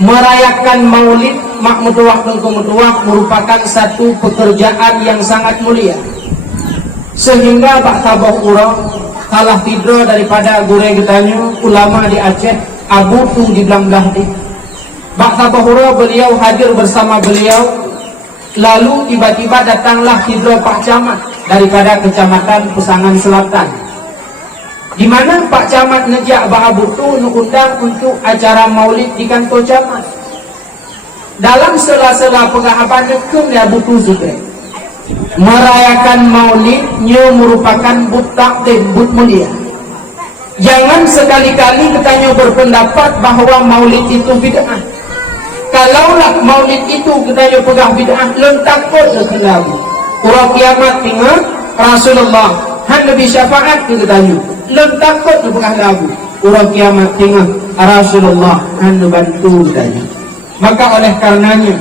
Merayakan maulid makmutuah dan kemutuah merupakan satu pekerjaan yang sangat mulia, sehingga Pak Tabah Ura kalah tidur daripada gure getanya ulama di Aceh Abu Tu di belah di Pak Tabah Ura beliau hadir bersama beliau. Lalu tiba-tiba datanglah tidur Pak Camat daripada Kecamatan Pesangan Selatan, di mana Pak Camat ngejak Pak Abu Tu undang untuk acara maulid di kantor camat. Dalam sela-sela pengahaban nekum ya Abu Tu Zukre merayakan maulidnya merupakan but takdim, but mulia. Jangan sekali-kali katanya berpendapat bahawa maulid itu bid'ah. Kalaulah maulid itu katanya pegah bid'ah, lentakut sekali. Orang kiamat tinggal Rasulullah han Nabi syafaat katanya lentakut pegah lagu. Orang kiamat tinggal Rasulullah han bantu katanya. Maka oleh karenanya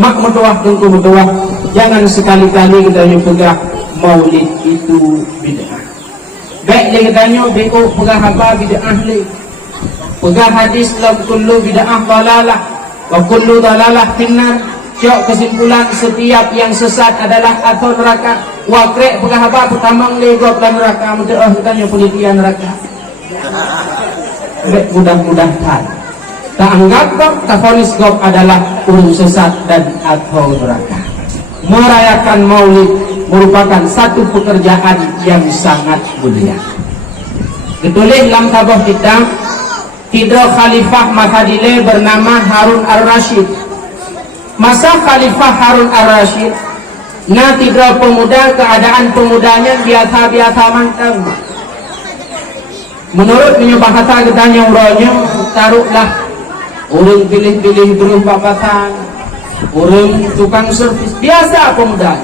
mak metuah tunggu metuah, jangan sekali-kali katanya pegah maulid itu bid'ah. Baik dia katanya beko pegah apa bid'ah li. Pegah hadis lam kullu bid'ah dalalah wa kullu dalalah finnar. Cok kesimpulan setiap yang sesat adalah atau neraka. Wakrek pegah apa pertamang legok dan neraka. Mudah katanya penelitian neraka. Baik mudah-mudahan tak anggap kok tafonis gop adalah urung sesat dan atau neraka. Merayakan maulid merupakan satu pekerjaan yang sangat mulia. Ditulis dalam tabah kita Tidro Khalifah Mahadile bernama Harun Ar-Rashid. Masa Khalifah Harun Ar-Rashid, nah tidro pemuda keadaan pemudanya biasa-biasa mantap. Menurut bahasa ketanya urangnya taruhlah orang pilih-pilih berupa batan, orang tukang servis biasa pemuda.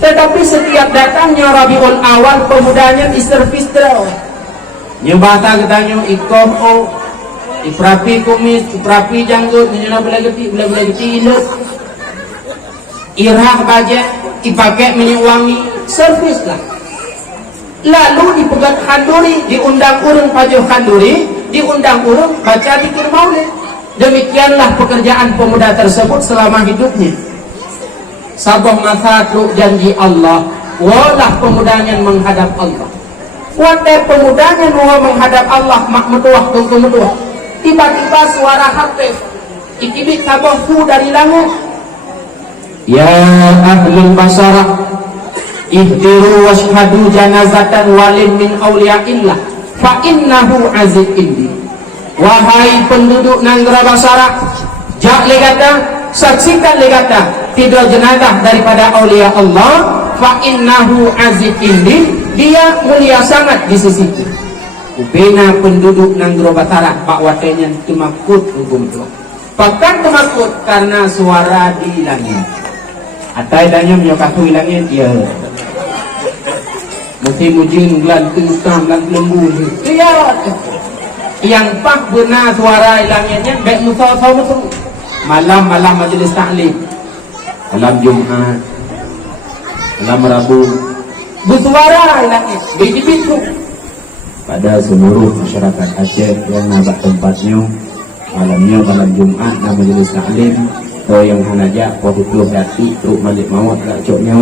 Tetapi setiap datangnya Rabiul Awal pemudanya diservis terus. Nyebata katanya ikom iprapi kumis, iprapi janggut, nyana boleh geti ilut, irah bajet, dipakai minyak wangi, servis lah. Lalu dipegat khanduri, diundang urung pajuh khanduri, diundang urung baca zikir maulid. Demikianlah pekerjaan pemuda tersebut selama hidupnya. Sabah masa truk janji Allah, walah pemudanya menghadap Allah. Wadah pemudanya menghadap Allah mak metuah tunggu metuah. Tiba-tiba suara hafif ikibit sabahku dari langit. Ya ahlul basarah ihdiru washhadu janazatan walin min awliyaillah fa innahu azid indi. Wahai penduduk Nanggara Basara, jak legata, saksikan legata tidak jenazah daripada aulia Allah, fa innahu azid indi, dia mulia sangat di sisiku. Upena penduduk Nanggara Basara pak watenya temakut hukum tu. Bahkan temakut karena suara di langit. Atai danya menyokatu langit dia. Mesti mujin gelan tingkam lan lembu. Dia yang pak benar suara langitnya baik musafir betul. Malam-malam majlis taklim, malam Jumat, malam Rabu, bersuara langit, begitu. Pada seluruh masyarakat Aceh yang nabak tempatnya malamnya malam Jumat dan majlis taklim, atau yang hanajak pohutuh hati truk malik mawat lakcoknya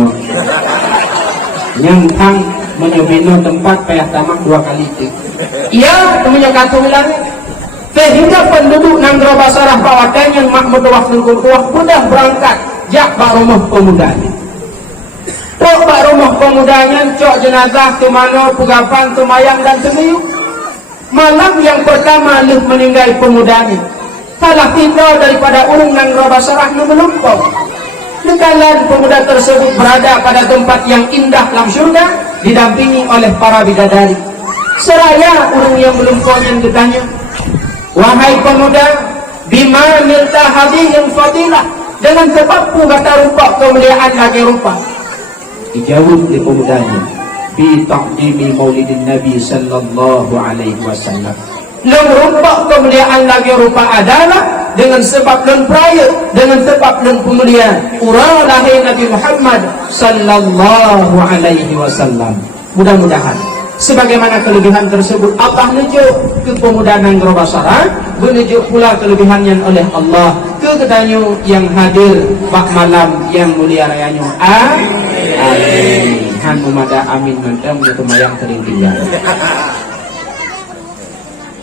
yang tang menyebino tempat payah tamak 2 kali itu. Ia temunya kata bilang sehingga penduduk Nanggara Basarah bawatan yang makmutuah nengkutuah mudah berangkat jak pak rumah pemudanya. Tok pak rumah pemudanya cok jenazah tumano pugapan tumayang dan temiuk. Malam yang pertama lih meninggal pemudanya. Salah tinggal daripada urung Nanggara Basarah melumpau. Nekalan pemuda tersebut berada pada tempat yang indah dalam syurga, didampingi oleh para bidadari. Seraya urung yang melumpau yang ditanya, wahai pemuda, bima milta hadihil fadilah, dengan sebab kata rupa kemuliaan lagi rupa. Dijawab di pemudanya, bi taqdimi maulidin Nabi sallallahu alaihi wasallam. Lem rupa kemuliaan lagi rupa adalah dengan sebab dan peraya, dengan sebab dan pemuliaan urang lahir Nabi Muhammad sallallahu alaihi wasallam. Mudah-mudahan Sebagaimana kelebihan tersebut Allah nunjuk ke pemuda Nanggro Basara, menunjuk pula kelebihannya oleh Allah ke ketanyu yang hadir bak malam yang mulia rayanya. Amin. Han umada amin mentem itu mayang terintigan.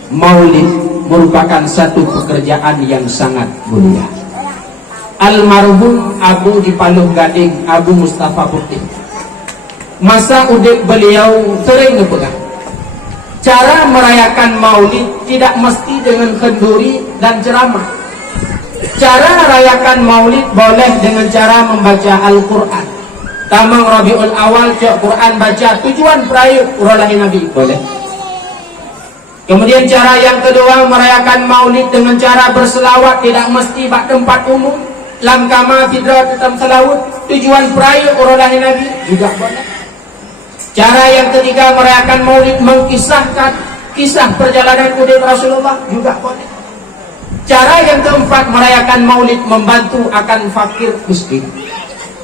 Maulid merupakan satu pekerjaan yang sangat mulia. Almarhum Abu Dipaluh Gading Abu Mustafa Putih, masa udip beliau sering ngepegang cara merayakan maulid tidak mesti dengan kenduri dan ceramah. Cara merayakan maulid boleh dengan cara membaca Al-Quran. Tamang Rabiul Awal cek Quran baca, tujuan perayaan uralahi Nabi boleh. Kemudian cara yang kedua merayakan maulid dengan cara berselawat, tidak mesti bak tempat umum. Lam kama tidra tetap selawat, tujuan perayaan uralahi Nabi juga boleh. Cara yang ketiga merayakan maulid mengkisahkan kisah perjalanan hidup Rasulullah juga boleh. Cara yang keempat merayakan maulid membantu akan fakir miskin.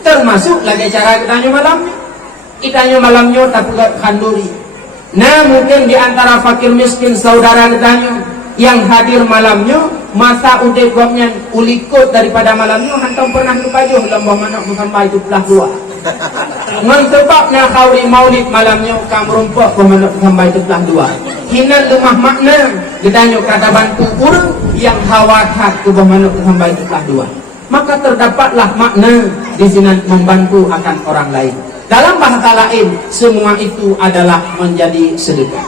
Termasuk lagi cara kitanya malamnya. Kitanya malamnya tapi kanduri. Nah mungkin di antara fakir miskin saudara kitanya yang hadir malamnya, masa udah guamnya ulikut daripada malamnya hantam pernah lupajuh lembah mana sampai itu belah dua. Sebabnya kauri maulid malamnya kamu rumput sampai itu belah dua. Hinan lemah makna gedanya kata bantu urang yang khawatir ke mana sampai itu belah dua. Maka terdapatlah makna di sini membantu akan orang lain. Dalam bahasa lain semua itu adalah menjadi sedekah.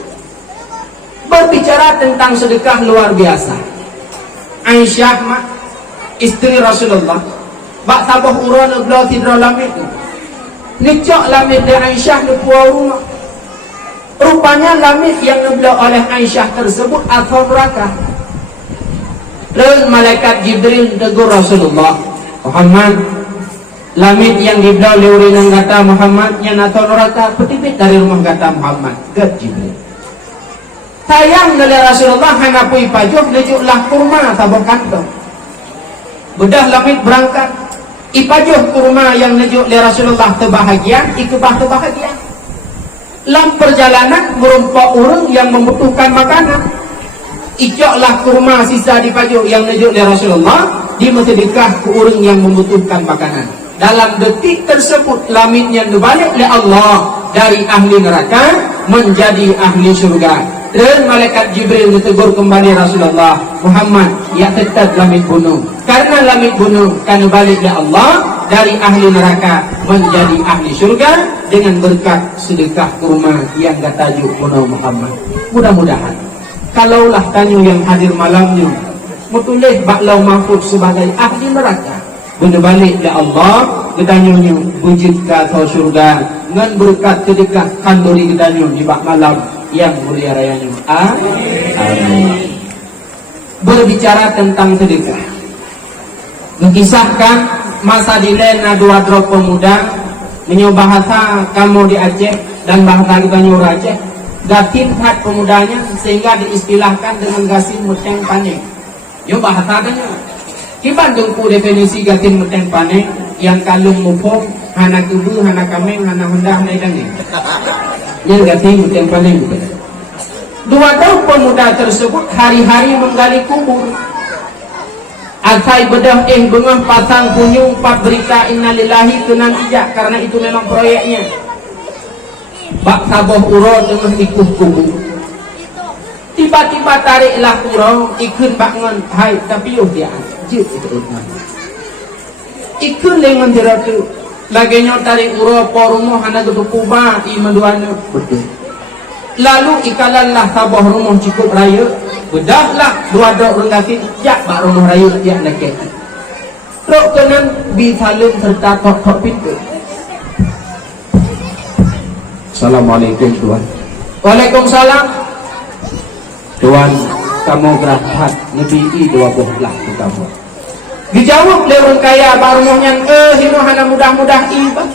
Berbicara tentang sedekah luar biasa. Aisyah istri Rasulullah bak tabah urang beliau tidra lamit. Nicok lamit dari Aisyah di pulau rumah. Rupanya lamit yang dibelah oleh Aisyah tersebut atau neraka. Lalu malaikat Jibril tegur Rasulullah, Muhammad, lamit yang dibelah oleh orang kata Muhammad yang atau neraka petipit dari rumah kata Muhammad. Gad Jibril. Sayang dari Rasulullah hanapui pajuh nejuklah kurma tabur kantong. Bedah lamit berangkat. Ipajuh kurma yang nejuk oleh Rasulullah terbahagia, ikubah terbahagia. Dalam perjalanan merumpok orang yang membutuhkan makanan. Ijoklah kurma sisa dipajuh yang nejuk oleh Rasulullah, disedekah ke orang yang membutuhkan makanan. Dalam detik tersebut lamitnya dibalik oleh Allah dari ahli neraka menjadi ahli surga. Dan malaikat Jibril ditegur kembali Rasulullah, Muhammad, ya tetap lamit bunuh. Karena lamit bunuh, karena balik oleh Allah dari ahli neraka menjadi ahli surga dengan berkat sedekah kurma yang katajuk bunuh Muhammad. Mudah-mudahan kalaulah tanyu yang hadir malamnya mutulih baklau mahfud sebagai ahli neraka, benar balik oleh Allah ketanyunya wujud ke atau surga dengan berkat sedekah kanduri ketanyu di bak malam yang mulia rayanya. Amin. Berbicara tentang sedekah, mengisahkan masa di Lena dua drop pemuda menyoba bahasa kamu di Aceh dan bahasa kita nyuruh Aceh gatin hat pemudanya sehingga diistilahkan dengan gasin meteng panen. Yo bahasa tanya kibandung ku definisi gatin meteng panen yang kalung mupong hana kubu hana kameng hana hendah naidang yang gatin meteng panen. Dua tahun pemuda tersebut hari-hari menggali kubur. Atai bedah bengah pasang kunyung pat berita innalillahi kenan ijak karena itu memang proyeknya. Bak saboh uro tengah ikuh kubur. Tiba-tiba tariklah uro ikun bak ngan hai tapi yuh dia jut itu urman. Ikun dengan diratu lagenya tarik uro porumo hana gedu kuba i menduana betul. Lalu ikalanlah saboh rumah cukup raya. Bedahlah dua dok rengasin jak bak rumah raya jak leket. Rok kenan bisalun serta tok pintu. Assalamualaikum Tuan. Waalaikumsalam. Tuan, kamu gerahat nebi 12 kamu. Dijawab lewat kaya barumnya hino hana mudah-mudah iba.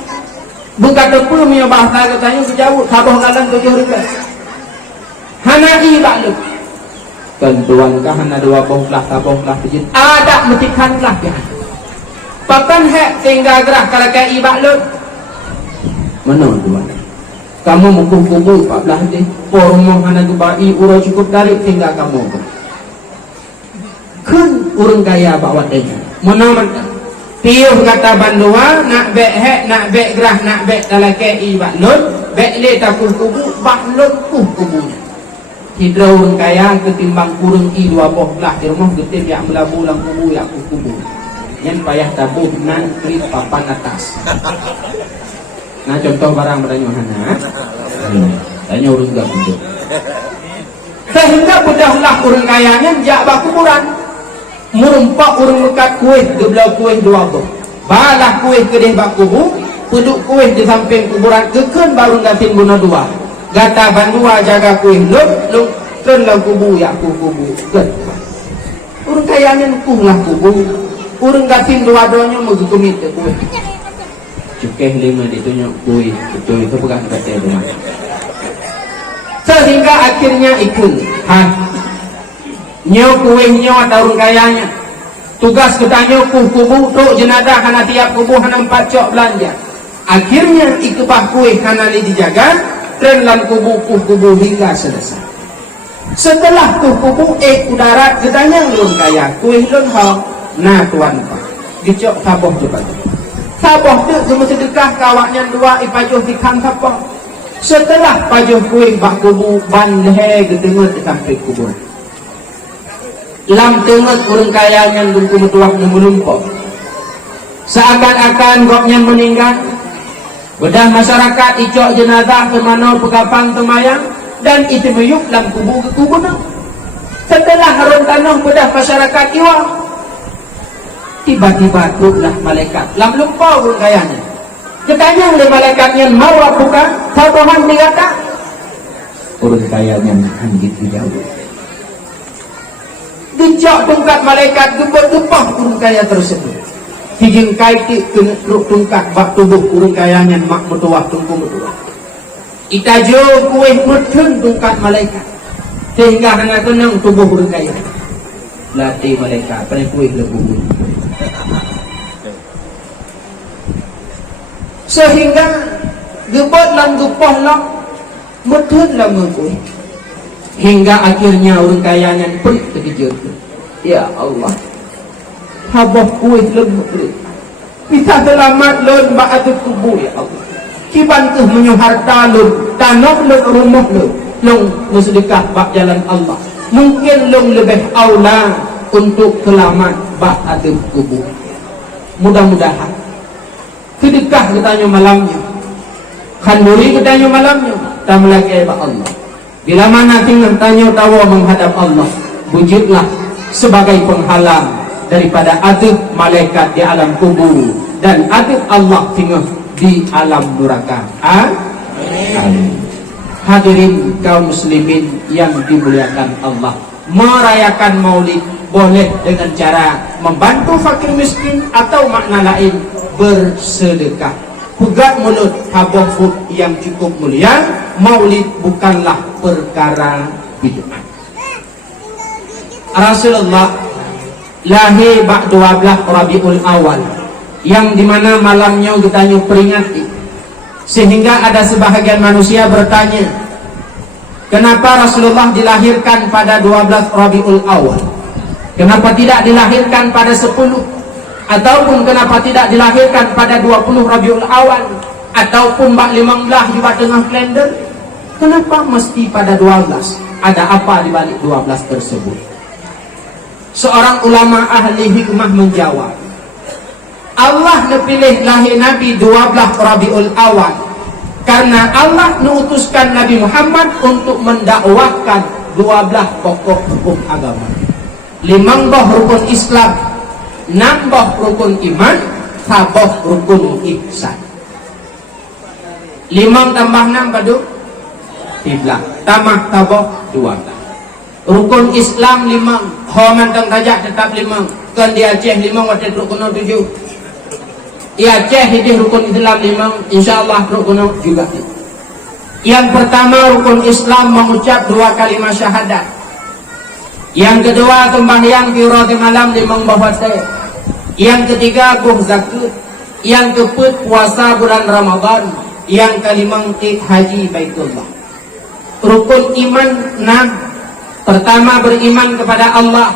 Buka tepul punya bahasa katanya dijawab saboh ngalan 7 ribu. Hana iba lu. Tentuan kah hana 12 sabohlah pijit. Ada metikanlah ya. Pakan hek sehingga gerah kalau kaya iba lu. Mana tuan? Kamu mukul kubur 14 deh. Pormo hana gebai uro cukup dari tinggal kamu. Kun urang kaya bawa tanya. Menaman piuh kata bandua nak bek hek nak bek gerah nak bek talake i baklun bek le takul kubur baklun kuburnya. Hidra urang kaya ketimbang kurang i 12 di rumah getir yang melabu lang kubur ya kubur. Yang payah tabuh nan kri papan atas. Nah contoh barang bertanya hana. Tanya urang gak betul. Sehingga budahlah urang kayanya jak bak kuburan. Murumpak urang mekat kuih gebelah kuih 2 balah kuih kedih bak kubur puduk kuih di samping kuburan keken baru ngatin guna 2 gata bandua jaga kuih luk ken lah kubur ya kubur ken urang kayanya nukuh lah kubur urang ngatin 2-2 nya menghukumit ke kuih cukeh 5 ditunjuk kuih betul itu bukan kata rumah sehingga akhirnya ikut nyo kuihnya atau urang kayanya tugas ketanya kubu tok jenazah hana tiap kubu hana 4 cok belanja akhirnya ikebah kuih hana dijaga tren lan kubu hingga selesai setelah kubu udara ketanya urang kaya kuih lun hong nah tuan pak dicok taboh coba taboh tu cuma sedekah kawaknya 2 ipajuh dikam taboh setelah pajuh kuih bak kubu bandhe ketengah di samping kubur lam tengah urang kayanya dungku metuak melumpok seakan-akan goknya meninggal bedah masyarakat icok jenazah ke mana pegapang temayang dan itu meyuk lam kubur ke kubur setelah harun tanah bedah masyarakat iwang tiba-tiba turunlah malaikat lam lumpau urang kayanya ketanya oleh malaikatnya mau bukan tabahan digata urang kayanya nahan gitu jauh dicok tungkat malaikat gebah urang kaya tersebut hijing kaiti kena tungkat bak tubuh urang kayanya mak metuah tungku metuah itajo kuih mutun tungkat malaikat sehingga hanya tenang tubuh urang kaya latih malaikat pada kuih lebuh sehingga gebot lang gupah lang mutun lang kuih hingga akhirnya urang kayanya perit terkejut. Ya Allah, habah kuih lemut bisa selamat lun ba'atu kubur ya Allah. Kibantuh menyuh harta lun, tanah lun, rumah lun bersedekah bak jalan Allah. Mungkin lun lebih aula untuk selamat ba'atu kubur. Mudah-mudahan sedekah katanya malamnya, khanduri katanya malamnya, tak lagi bak Allah. Bila mana tinggal tanya tawa menghadap Allah, wujudlah sebagai penghalang daripada adab malaikat di alam kubur dan adab Allah tinggal di alam neraka. Amin. Hadirin kaum muslimin yang dimuliakan Allah, merayakan maulid boleh dengan cara membantu fakir miskin atau makna lain bersedekah. Pegat mulut habah food yang cukup mulia. Maulid bukanlah perkara bid'ah. Rasulullah lahir bak 12 Rabiul Awal yang dimana malamnya kita peringati sehingga ada sebahagian manusia bertanya kenapa Rasulullah dilahirkan pada 12 Rabiul Awal, kenapa tidak dilahirkan pada 10 ataupun kenapa tidak dilahirkan pada 20 Rabiul Awal ataupun bak 15 juga tengah kalender, kenapa mesti pada 12? Ada apa di balik 12 tersebut? Seorang ulama ahli hikmah menjawab, Allah nepilih lahir Nabi 12 Rabiul Awal karena Allah mengutuskan Nabi Muhammad untuk mendakwahkan 12 pokok hukum agama, 5 rukun Islam, 6 rukun iman, 7 rukun ihsan. 5 tambah 6 padu 13 tambah 12. Rukun Islam 5, homan tang tajak tetap 5, kan di Aceh 5 waktu rukun 7. Di Aceh hidih rukun Islam 5, insyaallah rukun juga. Yang pertama rukun Islam mengucap 2 kalimat syahadat. Yang kedua sembahyang qiraat malam 5 waktu. Yang ketiga zakat. Yang keempat puasa bulan Ramadan. Yang kelima haji baitullah. Rukun iman 6. Pertama beriman kepada Allah,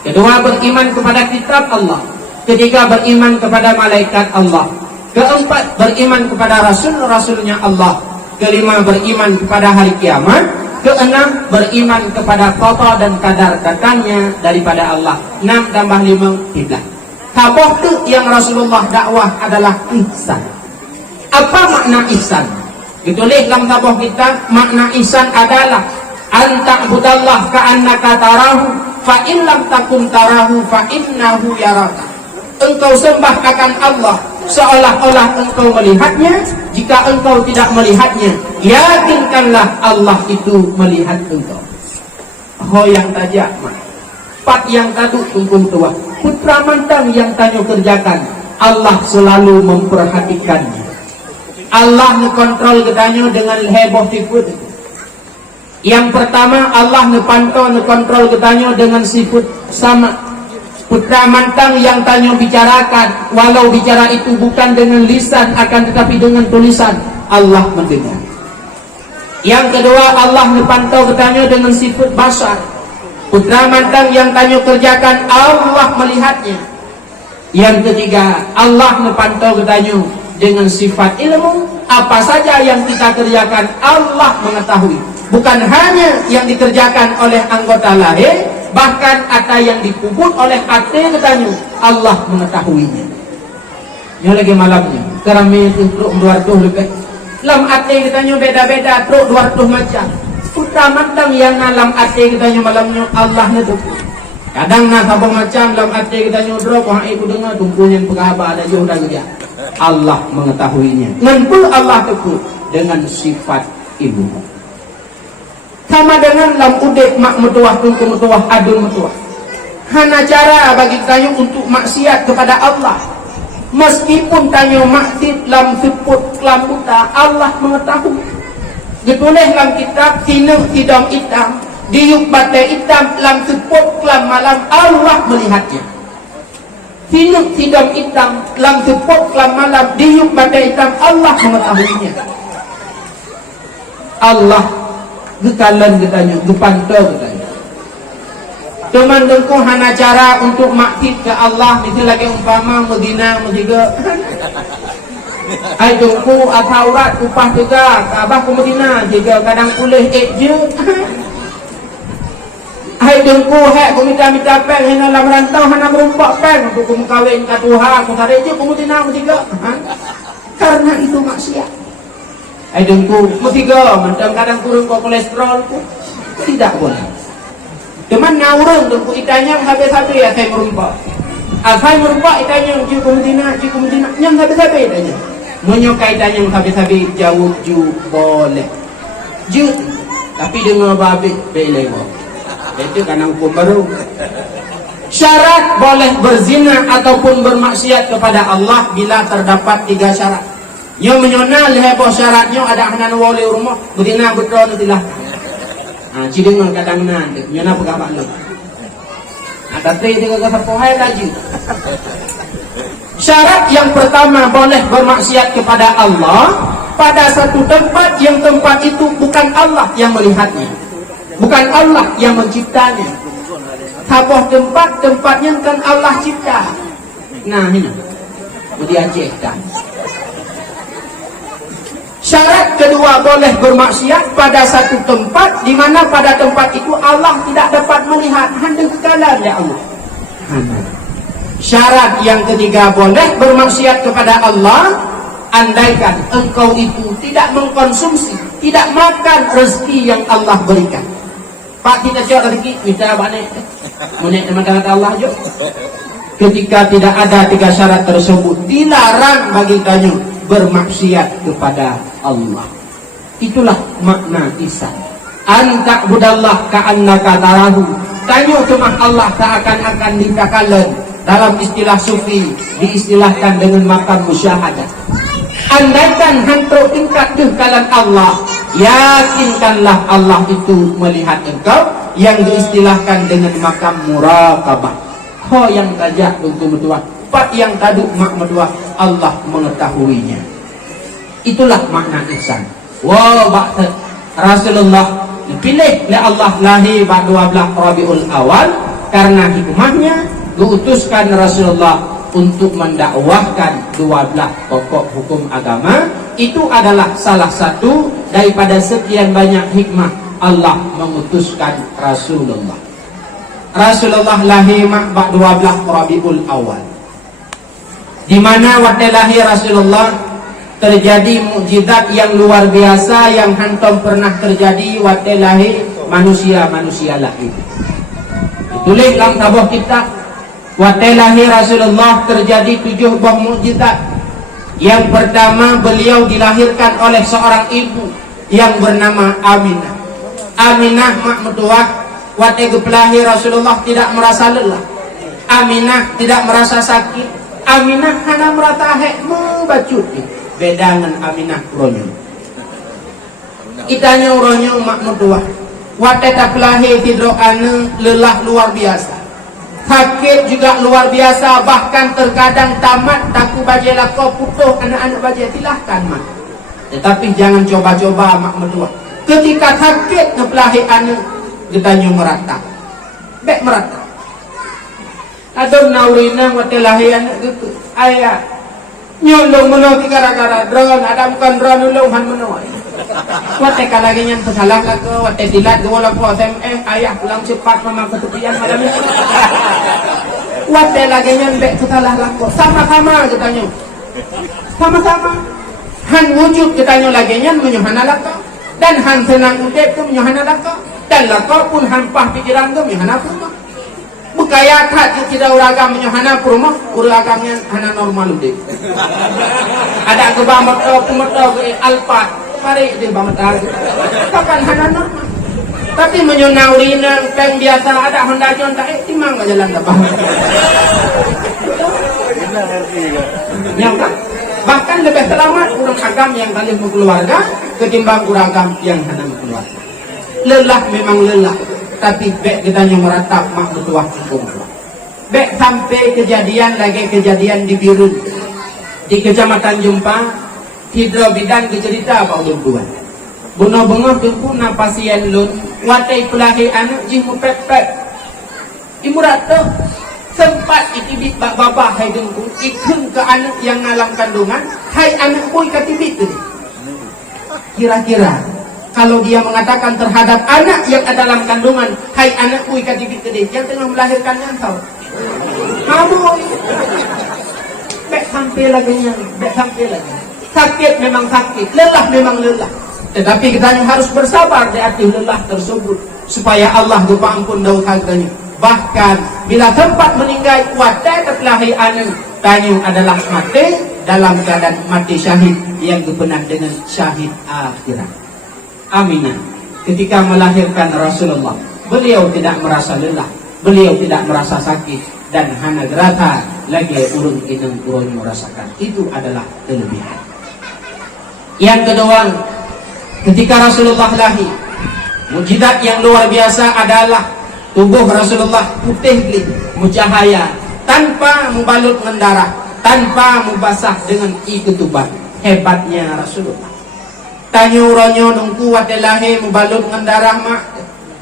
kedua beriman kepada kitab Allah, ketiga beriman kepada malaikat Allah, keempat beriman kepada rasul-rasulnya Allah, kelima beriman kepada hari kiamat, keenam beriman kepada qada dan qadar datangnya daripada Allah. 6 tambah 5 13. Habah tu yang Rasulullah dakwah adalah ihsan. Apa makna ihsan? Ditulis dalam tabah kita, makna ihsan adalah anta'budallah ka'annaka tarahu fa in lam takun tarahu fa innahu yaraka. Engkau sembah akan Allah seolah-olah engkau melihatnya. Jika engkau tidak melihatnya, yakinkanlah Allah itu melihat engkau. Ho yang tajak mak, pat yang taduk tungkung tua, putra mantang yang tanyo kerjakan, Allah selalu memperhatikannya. Allah ngekontrol ketanyo dengan heboh sifat. Yang pertama, Allah ngepantau ngekontrol ketanyo dengan sifat sama. Putra mantang yang tanyo bicarakan, walau bicara itu bukan dengan lisan akan tetapi dengan tulisan, Allah mendengar. Yang kedua, Allah ngepantau ketanyo dengan sifat basar. Putra mantang yang tanyo kerjakan, Allah melihatnya. Yang ketiga, Allah ngepantau ketanyo dengan sifat ilmu. Apa saja yang kita kerjakan, Allah mengetahui. Bukan hanya yang dikerjakan oleh anggota lahir, bahkan ada yang dikubur oleh hati ketanyo, Allah mengetahuinya. Yang lagi malamnya kerami truk 200 lebih lam hati ketanyo beda-beda, truk 200 macam. Putra mantang yang dalam hati ketanyo malamnya, Allah itu. Kadang nak apa macam dalam hati ketanyo drop, wah ibu dengar tumpunya pegawai ada jauh dah dia. Allah mengetahuinya. Menpul Allah teguh dengan sifat ilmu. Sama dengan lam udek mak metuah tungku metuah adun metuah. Hana cara bagi tayo untuk maksiat kepada Allah. Meskipun tayo maksiat lam seput lam buta, Allah mengetahui. Ditulis lam kitab tinuk tidam hitam, diuk batai hitam lam seput lam malam, Allah melihatnya. Tinuk tidam hitam lam seput lam malam, diuk batai hitam, Allah mengetahuinya. Allah gekalan katanya, gepantau katanya. Cuman dengku hana cara untuk maksud ke Allah, misal lagi umpama Medina Mediga. Ai dengku ataurat upah juga, abah ke Medina juga kadang pulih je. Ai dengku hek ku minta peng hina lam rantau hana berumpak peng untuk ku kawin ka Tuhan, ku kare je ke Medina Mediga. Karena itu maksiat. Aidungku mutiga macam kadang turun ke kolesterol ku tidak boleh. Cuman ngawurun dengku itanya habis-habis ya saya merumpak. Asai merumpak itanya ciku Medina yang habis-habis itanya. Menyokai itanya habis-habis jauh ju boleh. Ju tapi dengan babi belewa. Itu kan hukum baru. Syarat boleh berzina ataupun bermaksiat kepada Allah bila terdapat 3 syarat. Nyo menyonal heboh syaratnya ada hanan wali rumah betina betul nantilah. Cideng kadang nan nyona pegawai lo. Ada 3 kesepohai lagi. Syarat yang pertama boleh bermaksiat kepada Allah pada satu tempat yang tempat itu bukan Allah yang melihatnya, bukan Allah yang menciptanya. Sebuah tempatnya kan Allah cipta. Nah ini dia cipta. Syarat kedua boleh bermaksiat pada satu tempat di mana pada tempat itu Allah tidak dapat melihat, hanya kekalan ya Allah. Syarat yang ketiga boleh bermaksiat kepada Allah andaikan engkau itu tidak mengkonsumsi, tidak makan rezeki yang Allah berikan. Pak kita cari rezeki, minta banyak, menek dengan Allah jo. Ketika tidak ada 3 syarat tersebut, dilarang bagi kamu bermaksiat kepada Allah. Itulah makna ihsan. Anta budallah ka'annaka tarahu. Tanyo cuma Allah seakan-akan dikakalan. Dalam istilah sufi diistilahkan dengan makam musyahadah. Andaikan hantu tingkat kekalan Allah, yakinkanlah Allah itu melihat engkau, yang diistilahkan dengan makam muraqabah. Ho yang tajak untuk berdoa, pat yang taduk mak berdoa, Allah mengetahuinya. Itulah makna ihsan. Wow, Rasulullah dipilih oleh Allah lahir pada 12 Rabiul Awal karena hikmahnya diutuskan Rasulullah untuk mendakwahkan 12 pokok hukum agama. Itu adalah salah satu daripada sekian banyak hikmah Allah mengutuskan Rasulullah. Rasulullah lahir pada 12 Rabiul Awal, di mana waktu lahir Rasulullah terjadi mukjizat yang luar biasa yang hantam pernah terjadi waktu lahir manusia lahir. Ditulis dalam tabah kita, waktu lahir Rasulullah terjadi 7 buah mukjizat. Yang pertama, beliau dilahirkan oleh seorang ibu yang bernama Aminah. Aminah mak mertua, waktu lahir Rasulullah tidak merasa lelah. Aminah tidak merasa sakit. Aminah hanya merata membacut. Beda dengan Aminah uronyo. Itanya uronyo mak mertua, waktu tak lahir tidur ane lelah luar biasa, sakit juga luar biasa, bahkan terkadang tamat taku baje lako putuh anak-anak baje silahkan mak. Tetapi jangan coba-coba mak mertua. Ketika sakit ngepelahi ane ditanya merata, bek merata. Adon naurina waktu lahir anak gitu, ayah nyolong menolak gara-gara drone, ada bukan drone ulung han menolak. Waktu kalagi yang tersalah lagi, waktu dilat gue laku SMS, ayah pulang cepat mama ketepian malam ini. Waktu lagi yang bek tersalah laku, sama-sama katanya, sama-sama. Han wujud katanya lagi yang menyuhana laku, dan han senang udep tu menyuhana laku, dan laku pun han pah pikiran tu menyuhana pun. Bukaya kat kita uragam menyuhana purma, uragamnya hana normal udep. Ada kebamat pemerintah alpat. Mari di bamatar kapan hana normal, tapi menyunaurina peng biasa ada Honda John tak timang ke jalan depan yang bahkan lebih selamat kurang agam yang kali keluarga ketimbang kurang agam yang hana keluarga. Lelah memang lelah, tapi bek kita yang meratap mak bertuah hukum bek sampai kejadian di Birun di Kecamatan Jumpa. Hidro bidan kecerita apa ulun tuan. Bunuh bengah kempuna pasien lun, watai pelahi anak jimu pepet. Imurat tu sempat itibit bapa hai dengku, ikun ke anak yang ngalang kandungan, hai anak boy katibit tu. Kira-kira kalau dia mengatakan terhadap anak yang ada dalam kandungan, hai anak boy katibit tu yang tengah melahirkannya kau. Kamu bek sampai lagi. Sakit memang sakit, lelah memang lelah. Tetapi kita harus bersabar di hati lelah tersebut supaya Allah lupa ampun daun hartanya. Bahkan bila tempat meninggal wadah terlahi anak, tanya adalah mati dalam keadaan mati syahid yang dipenah dengan syahid akhirat. Aminah ketika melahirkan Rasulullah, beliau tidak merasa lelah, beliau tidak merasa sakit, dan hana gerata lagi urun inang urun merasakan. Itu adalah kelebihan. Yang kedua, ketika Rasulullah lahir, mukjizat yang luar biasa adalah tubuh Rasulullah putih geli, mucahaya, tanpa membalut dengan darah, tanpa membasah dengan ketuban. Hebatnya Rasulullah. Tanyo uronyo nungku wate lahir membalut dengan darah mak,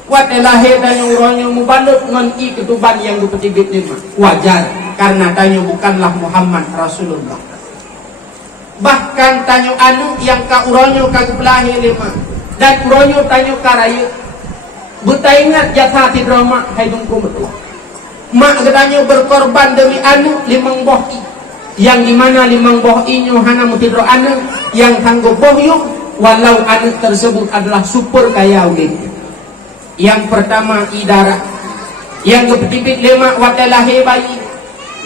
wate lahir tanyo uronyo membalut dengan ketuban yang dipetibit lima. Wajar, karena tanyo bukanlah Muhammad Rasulullah. Bahkan tanyo anu yang ka uronyo kagu lahir lima, dan uronyo tanyo karaya. Buta ingat jatah tidrama hai dungku betul. Mak gedanyo berkorban demi anu limang bohi, yang dimana limang bohi nyo hana mutidro anu yang tangguh bohyuk, walau anu tersebut adalah super kaya uling. Yang pertama idara, yang kepetibit lima wate lahir bayi,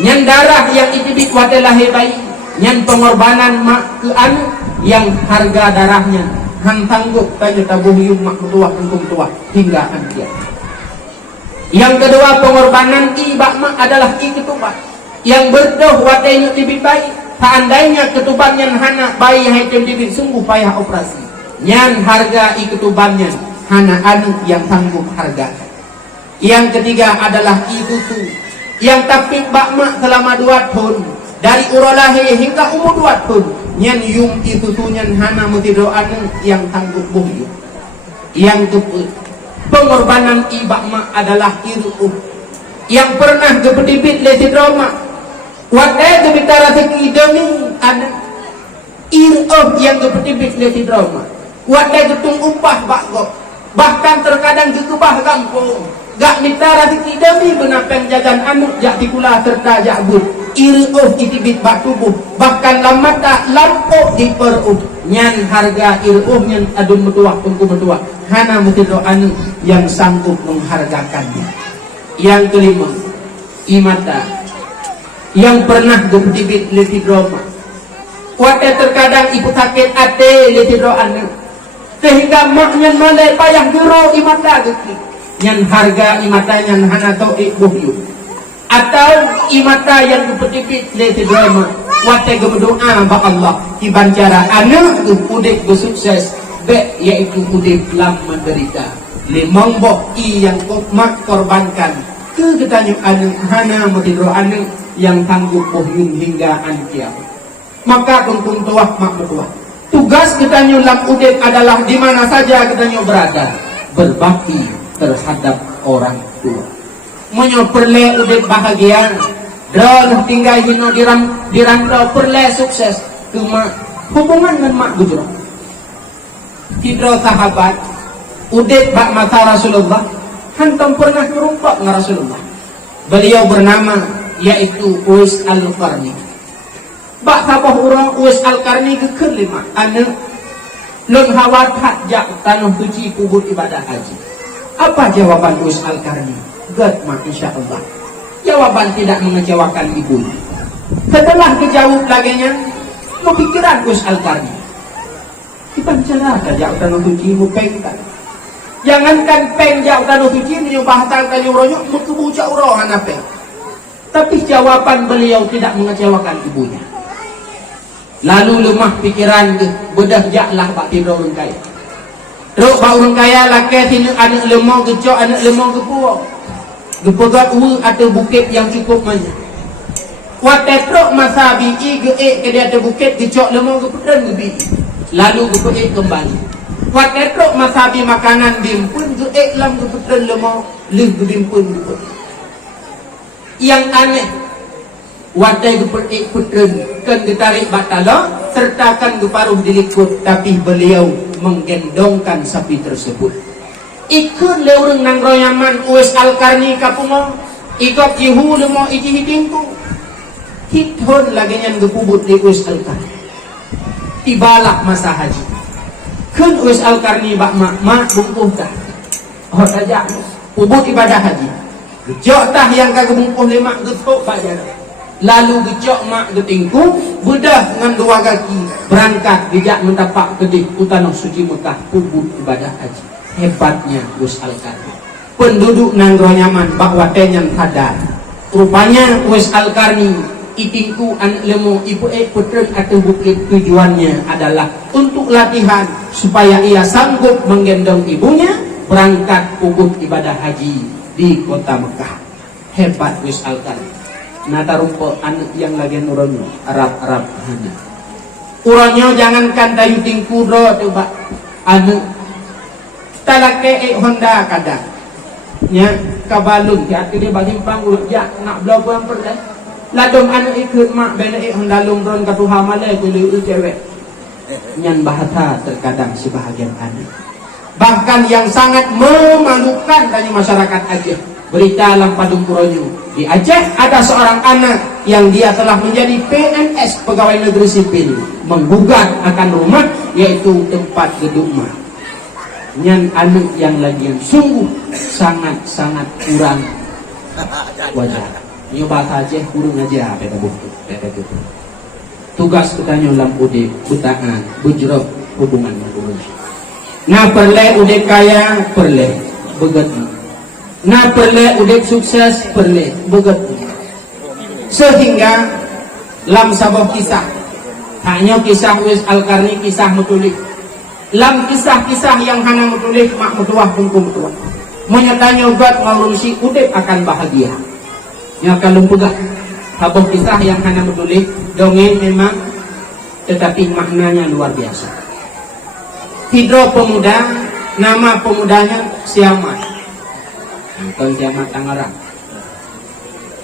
nyan darah yang itibit wate lahir bayi, nyan pengorbanan mak ke anu yang harga darahnya han tangguh tanya tabuhyum mak tua hukum tua hingga antia. Yang kedua pengorbanan ibak mak adalah ketuban yang berdoh watenya tibit bayi. Seandainya ketubannya hana bayi hai tibit sungguh payah operasi. Nyan harga ketubannya hana anu yang tangguh harga. Yang ketiga adalah ibu tu yang tapi bak mak selama 2 tahun dari urolahi hingga umur 2 tahun nyan yung itu tunyan hana mutidoan yang tangguh buhyu yang tuput pengorbanan ibak mak adalah iruh yang pernah kepedibit lesi drama wadai kebitara teki demi ada iruh yang kepedibit lesi drama wadai ketung upah bakgo bahkan terkadang kekebah kampung gak mitara teki demi benapeng jajan anu jak tikula serta jakbut iruh itibit bak tubuh bahkan lamata lampok di perut nyan harga iruh nyan adun metuah tungku metuah hana mutido anu yang sanggup menghargakannya. Yang kelima imata yang pernah gembibit letidroma kuatnya terkadang ibu sakit ate letidro anu sehingga maknya malai payah gero imata gitu nyan harga imata nyan hana tau ikbuhyu atau imata yang gembibit letidroma kuatnya gemdoa ba Allah ibancara anu udek bersukses be yaitu udek lam menderita limong boki yang mak korbankan ke getanyo anu hana mutidro anu yang tangguh bohyun hingga ankiam maka kumpung tuah mak betuah tugas getanyo lam udek adalah di mana saja getanyo berada berbakti terhadap orang tua monyo perle udek bahagia drone tinggal hino dirantau perle sukses ke mak hubungan dengan mak gudro hidro sahabat udek bak mata Rasulullah hantam pernah merumpak dengan Rasulullah beliau bernama yaitu Uwais Al-Qarni bak sabah orang Uwais Al-Qarni kekelima anu lun hawat hajak tanah suci kubur ibadah haji apa jawaban Uwais Al-Qarni gad mak insyaallah jawaban tidak mengecewakan ibu setelah dijawab laginya mau pikiran Uwais Al-Qarni dipancara saja tanah suci mupengkan jangankan peng jauh tanah suci menyubahkan kayu ronyok mutubuca urohan apa tapi jawaban beliau tidak mengecewakan ibunya lalu lemah pikiran bedah jaklah pak tidur orang kaya rok pak orang kaya laki sini anak lemah gecok anak lemah gepuak gepegat atau bukit yang cukup banyak watetrok masabi ige ke dia ada bukit gecok lemah gepedran gebi lalu gepedek kembali watetrok masabi makanan bimpun geek lam gepedran lemah lih gebimpun gepedek yang aneh watai gepedek pedran kan ditarik batala serta kan geparuh dilikut tapi beliau menggendongkan sapi tersebut ikut leureng nang royaman Uwais Al-Qarni kapungo ikut jihu lemo iji hidingku hithon lagi yang gepubut di Uwais Al-Qarni tibalah masa haji kan Uwais Al-Qarni bak mak bungkuh dah oh saja pubut ibadah haji gejok tah yang kagak bungkuh lima getok badan lalu gejok mak getingku bedah dengan dua kaki berangkat dijak mentapak kedih utanah suci Mekah pubut ibadah haji hebatnya Uwais Al-Qarni penduduk Nanggro nyaman bahwa tenyan sadar rupanya Uwais Al-Qarni itingku anak lemo ibu putren atau bukit tujuannya adalah untuk latihan supaya ia sanggup menggendong ibunya berangkat pubut ibadah haji di kota Mekah hebat Uwais Al-Qarni nata rumput anak yang lagi nuronyo Arab hanya uronyo jangankan dayu tingku do coba anak talake Honda kadang nya kabalun hati dia balimpang urut jak nak belau pulang pergi ladom anak ikut mak bena Honda lungron katuha malai kuliu cewek nyan bahasa terkadang sebahagian anak bahkan yang sangat memalukan dari masyarakat Aceh berita dalam Padung Kuronyo di Aceh ada seorang anak yang dia telah menjadi PNS pegawai negeri sipil menggugat akan rumah yaitu tempat gedung mak nyan anak yang lagian sungguh sangat kurang wajar ini bahasa Aceh kurang aja peta bukti tugas ketanya lam ude butaan bujrok hubungan manusia nah perle ude kaya perle begitu nah perle ude sukses perle begitu sehingga lam sabah kisah hanya kisah Uwais Al-Qarni kisah mutulik lam kisah-kisah yang hana mutulik mak mutuah pungku mutuah menyatanya ugat ngalurusi udek akan bahagia yang akan lumpugah habah kisah yang hana mutulik dongeng memang tetapi maknanya luar biasa. Hidro pemuda, nama pemudanya Siamat. Bukan Siamat Tangerang.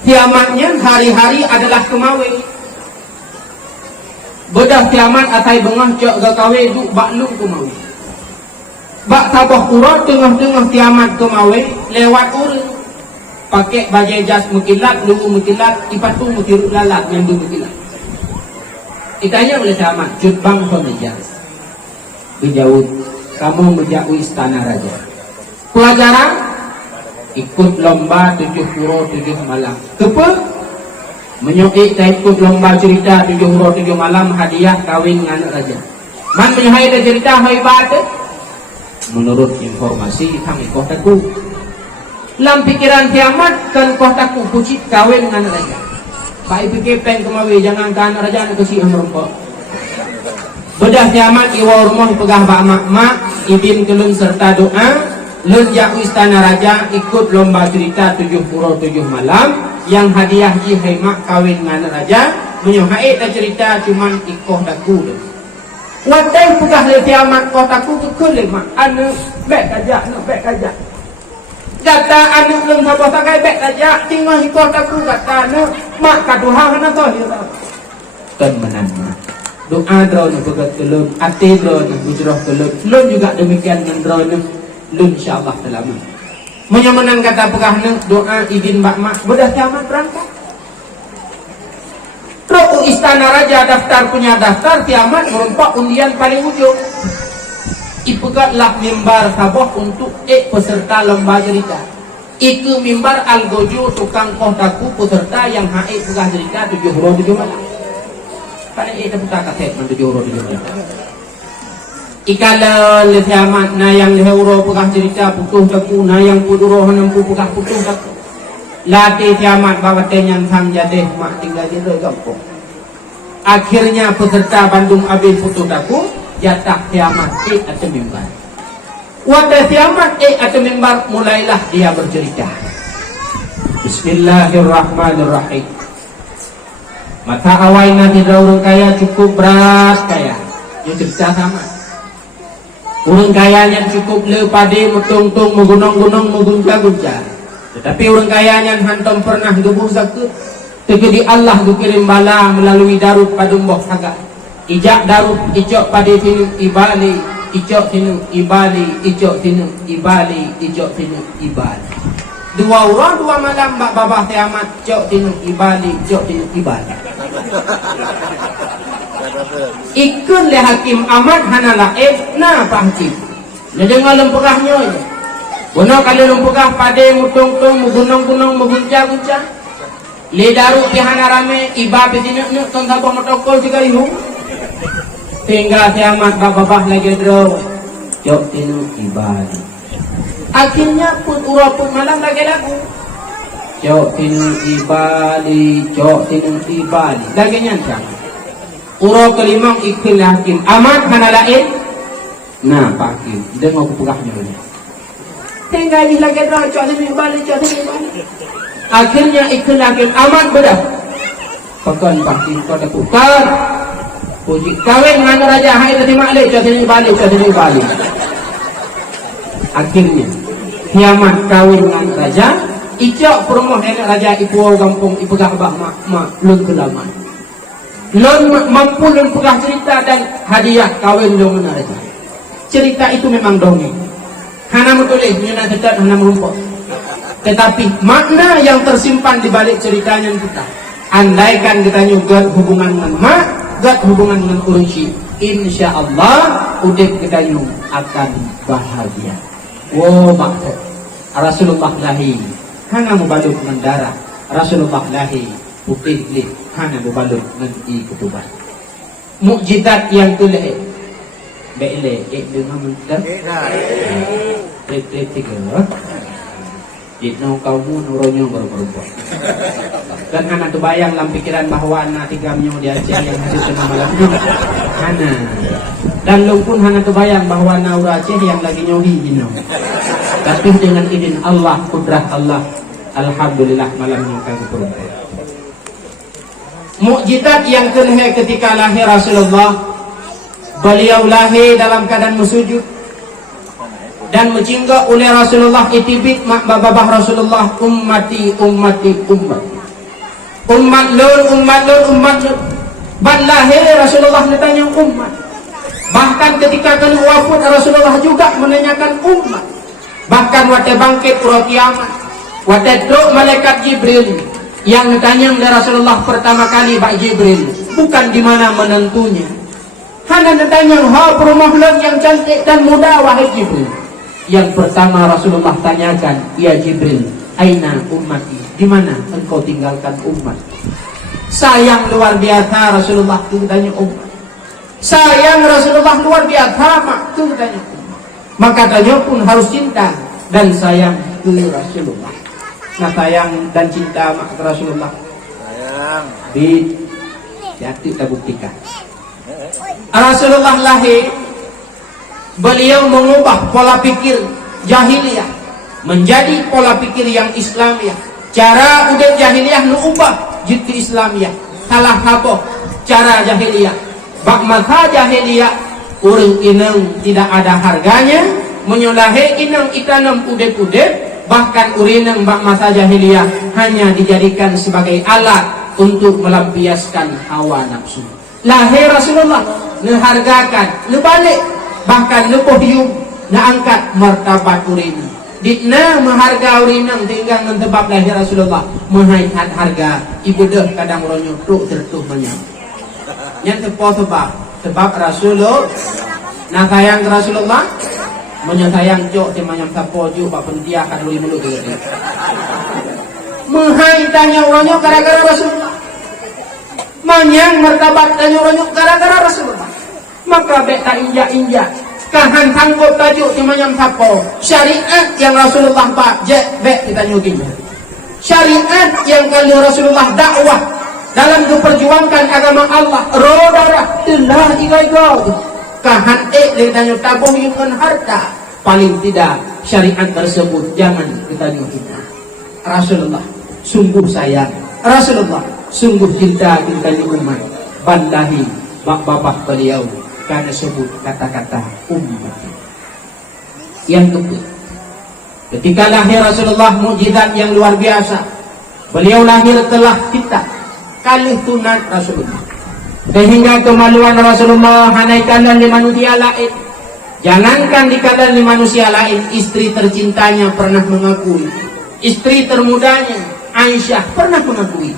Kiamatnya hari-hari adalah kemawe. Bedah kiamat atai bengah cok gakawe duk baklung kemawe. Bak tabah urat tengah-tengah kiamat kemawe lewat urang. Pakai bajai jas mukilat, lugu mukilat, ipatu mukiruk lalat yang du mukilat. Ditanya oleh kiamat, jutbang pemejas. Berjauh, kamu menjauh istana raja. Pelajaran, ikut lomba 7 huro 7 malam. Kepa? Menyokik tak ikut lomba cerita 7 huro 7 malam hadiah kawin dengan anak raja. Man menyahai ada cerita hebat. Menurut informasi kami kotaku, dalam pikiran kiamat kan kotaku kucit kawin dengan anak raja. Baik pikir peng kemawi jangan kan raja nak kasih merempok. Bedah kiamat iwa rumah pegah bak mak ibin kelun serta doa lun jaku istana raja ikut lomba cerita 7 huro 7 malam yang hadiah ji mak kawin dengan raja menyohai dah cerita cuman ikoh daku dah. Watai pegah le kiamat kotaku kekelih mak anu bek kajak nak bek kajak. Kata anak belum sabah sakai bek aja tinggal ikut aku kata anak mak kaduha mana toh ya kan menang doa drone begat kelun ati drone bujroh kelun lun juga demikian dengan drone lun insyaallah selama menyemenang kata pegahna doa izin mbak mak bedah kiamat berangkat Roko istana raja daftar punya daftar kiamat merompak undian paling ujung ipegatlah mimbar sabah untuk peserta lomba cerita. Iku mimbar algojo tukang kohtaku peserta yang hae pegah cerita 7 huro 7 malam. Paling itu putar kaset 7 huro 7 malam. Ikala lesiamat na yang huro pegah cerita putuh taku na yang puduro hanampu pegah putuh taku. Lati siamat bawaten yang sang jadeh mak tinggal di gampung. Akhirnya peserta Bandung Abid putuh taku jatah kiamat atau mimbar. Wadah kiamat atau mimbar mulailah dia bercerita. Bismillahirrahmanirrahim. Mata awalnya tidak orang kaya cukup berat kaya. Yang cerita sama. Orang kayanya cukup lepade metung-tung menggunung-gunung menggunca-gunca. Tetapi orang kayanya hantam pernah gebuh zakut. Tegedi Allah dikirim bala melalui darut padumbok sagak. Ijak darut icok pada sini ibali icok sini ibali icok sini ibali icok sini ibali 2 orang 2 malam bak babah kiamat cok sini ibali cok sini ibali ikun le hakim amat hanala na pak hakim jadi ngalem pegahnya aja bono kalau lempegah pada mutung-tung mugunung-gunung mugunca-gunca le darut pihana rame iba pesini nyuk ton sabah motokol juga ihu tinggal kiamat babah lagi draw jok tinu ibadi akhirnya pun urapun malam lagi lagu jok tinu ibadi jok tinu ibadi lagi nyancang uro kelima ikil hakim amat mana lain nah pak hakim dengar kupugahnya tinggal ini lagi draw jok tinu ibadi jok tinu ibadi akhirnya ikil hakim amat bedah pekan pak hakim kau terpukar puji kawin dengan raja hai tadi maklek sini balik akhirnya kiamat kawin dengan raja icok permoh nenek raja ipuau kampung ipegah bah mak lun kelaman lun mampu lun pegah cerita dan hadiah kawin dengan raja cerita itu memang dongeng hana menulis nyana tetap hana merumput tetapi makna yang tersimpan di balik ceritanya kita andaikan kita juga hubungan dengan mak hubungan dengan kursi insya Allah udip kita yung akan bahagia. Wow maksud Rasulullah lahi hana mubalut dengan darah Rasulullah lahi putih lih hana mubalut dengan ikutuban mukjizat yang tulis bele dengan mentah trik tiga Itno kaumu nuronyo baru-baru dan anak tu bayang dalam pikiran bahawa anak tigamnya di Aceh yang hasil kena malam itu hana dan lu pun hana tu bayang bahawa naura Aceh yang lagi nyohi ino tapi dengan izin Allah kudrah Allah alhamdulillah malamnya kami berubah Mukjizat yang kedua ketika lahir Rasulullah, beliau lahir dalam keadaan bersujud dan menjingga oleh Rasulullah itibit mak babah Rasulullah, ummati ummati ummati, umat lur umat lur umat lur. Ban lahir Rasulullah ditanya umat. Bahkan ketika kena wafat Rasulullah juga menanyakan umat. Bahkan waktu bangkit ura kiamat, waktu itu malaikat Jibril yang ditanya dari Rasulullah pertama kali Pak Jibril, bukan di mana menentunya, hanya ditanya ha perumahan yang cantik dan muda wahai Jibril. Yang pertama Rasulullah tanyakan, ya Jibril, aina ummati, di mana engkau tinggalkan umat? Sayang luar biasa Rasulullah itu tanya umat. Sayang Rasulullah luar biasa mak itu tanya umat. Maka tanya pun harus cinta dan sayang ke Rasulullah. Nah sayang dan cinta mak ke Rasulullah. Sayang. Jadi kita buktikan. Rasulullah lahir, beliau mengubah pola pikir jahiliyah menjadi pola pikir yang Islamiyah. Cara udah jahiliyah nu ubah jadi Islamiyah. Salah apa cara jahiliyah? Bak masa jahiliyah urang inang tidak ada harganya, menyolahe inang itanam udet-udet, bahkan urinang bak masa jahiliyah hanya dijadikan sebagai alat untuk melampiaskan hawa nafsu. Lahir Rasulullah nehargakan, nebalik, bahkan nepohyum, neangkat martabat urinang. Dikna mengharga urinang tinggal mentebab lahir Rasulullah, menghaikat harga ibu dah kadang ronyok truk tertuh banyak. Yang tepo sebab Rasulullah nah sayang Rasulullah menyayang jok temanyam sapo jok bak pentia kaduli mulut dia. Menghai tanya ronyok gara-gara Rasulullah. Manyang martabat tanya ronyok gara-gara Rasulullah. Maka beta injak-injak kahan sanggup tajuk temanyam sapo. Syariat yang Rasulullah pak je bek kita nyuginya. Syariat yang kali Rasulullah dakwah dalam memperjuangkan agama Allah, rodara telah igaigo kahan ditanya tabuh yukan harta, paling tidak syariat tersebut jangan kita nyuginya. Rasulullah sungguh sayang, Rasulullah sungguh cinta kita di umat. Bandahi bak-babak beliau karena sebut kata-kata umat. Yang kedua, ketika lahir Rasulullah mukjizat yang luar biasa. Beliau lahir telah kita kali tunat Rasulullah, sehingga kemaluan Rasulullah hanaikan di manusia lain. Jangankan di keadaan di manusia lain, istri tercintanya pernah mengakui, istri termudanya Aisyah pernah mengakui,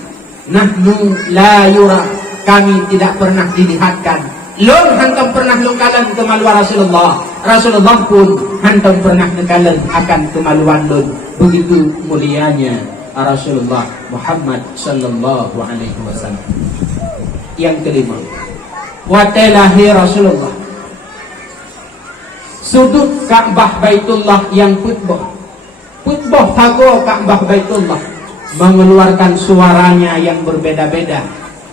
nahnu la yura, kami tidak pernah dilihatkan. Lon hantam pernah longkalan kemaluan Rasulullah. Rasulullah pun hantam pernah nekalan akan kemaluan lon. Begitu mulianya Rasulullah Muhammad sallallahu alaihi wasallam. Yang kelima, waktu lahir Rasulullah, sudut Ka'bah Baitullah yang putbah tago Ka'bah Baitullah mengeluarkan suaranya yang berbeda-beda,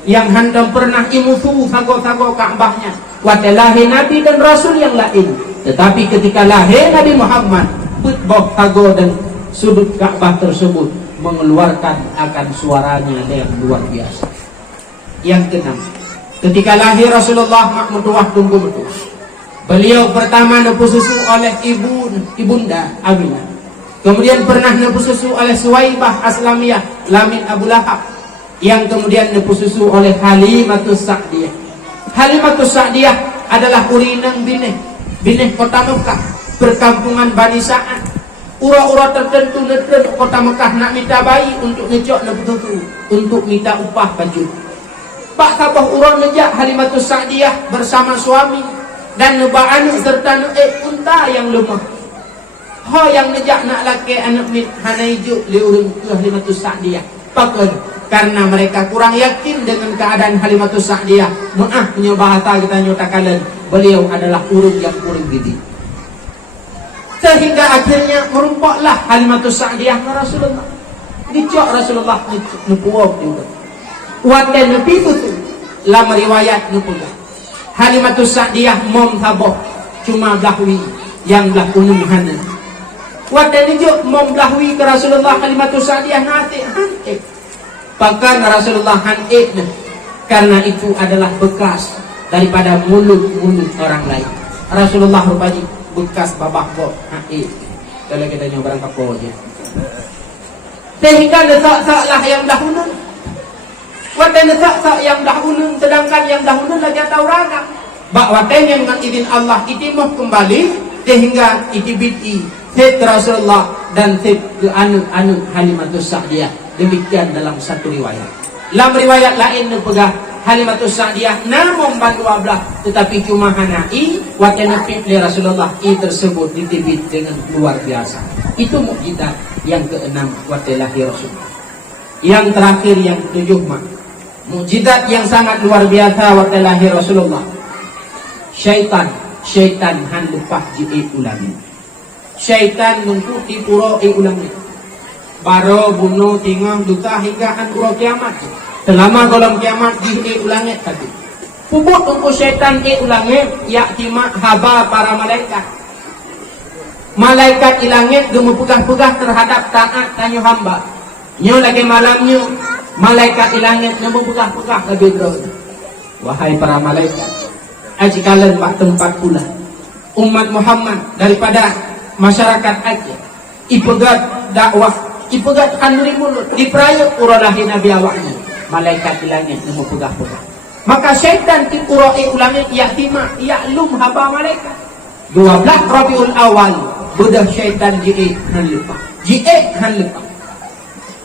yang handam pernah imusu tago Ka'bahnya waktu lahir Nabi dan Rasul yang lain. Tetapi ketika lahir Nabi Muhammad, putbah tago dan sudut Ka'bah tersebut mengeluarkan akan suaranya yang luar biasa. Yang keenam, ketika lahir Rasulullah makmuduah tunggu betul. Beliau pertama nepu susu oleh ibunda Aminah. Kemudian pernah nepu susu oleh Suwaibah Aslamiyah Lamin Abu Lahab. Yang kemudian nepu susu oleh Halimatus Sa'diyah. Halimatus Sa'diyah adalah urinang bineh kota Mekah, perkampungan Bani Sa'ad. Ura-ura tertentu kota Mekah nak minta bayi untuk ngejok nebututu, untuk minta upah baju. Pak Sabah ura ngejak Halimatus Sa'diyah bersama suami dan nebaan serta unta yang lemah. Ha yang ngejak nak laki anak mit hanaijuk liurung ke Halimatus Sa'diyah. Pakon karena mereka kurang yakin dengan keadaan Halimatus Sa'diyah. Maaf punya bahasa kita nyatakan beliau adalah urung yang kurang gede. Sehingga akhirnya merumpaklah Halimatus Sa'diyah ke Rasulullah. Dicok Rasulullah nupuwak juga. Waktu Nabi itu lama riwayat nupuwak. Halimatus Sa'diyah mom taboh cuma belahwi yang belah unum hana. Waktu dicok mom belahwi ke Rasulullah Halimatus Sa'diyah nanti hantik. Bahkan Rasulullah hantik karena itu adalah bekas daripada mulut-mulut orang lain. Rasulullah rupanya bekas babak bok. Kalau kita nyoba barang kapal je. Sehingga letak-letak lah yang dahulu. Waten letak-letak yang dahulu, sedangkan yang dahulu lagi tahu raga. Bak waten yang dengan izin Allah itimuh kembali sehingga itibiti set Rasulullah dan set ke anu Halimatus Sa'diyah. Demikian dalam satu riwayat. Dalam riwayat lain pegah Halimatus Sa'diyah namun bandua belah, tetapi cuma hanai waten li Rasulullah tersebut ditibit dengan luar biasa. Itu mukjizat yang keenam waktu lahir Rasulullah. Yang terakhir yang ketujuh mukjizat yang sangat luar biasa waktu lahir Rasulullah. Syaitan han lupa ji ulangi. Syaitan mengikuti pura ulangi. Baro bunuh tinggal duta hingga han pura kiamat. Selama kolom kiamat di ulangi tadi. Puput untuk syaitan ulangi ya tima haba para malaikat. Malaikat ilangit gemepegah-pegah terhadap taat tanyo hamba. Nyo lagi malamnya malaikat ilangit gemepegah-pegah ke bedron. Wahai para malaikat, ajikalan pak tempat pula umat Muhammad daripada masyarakat Aceh ipegat dakwah, ipegat kanduri mulut, diperayuk uralahi Nabi awaknya. Malaikat ilangit gemepegah-pegah. Maka syaitan tipurai ulangit yaktima yaklum haba malaikat. 12 Rabiul Awal budak syaitan ji'e han lupa. Ji'e han lupa.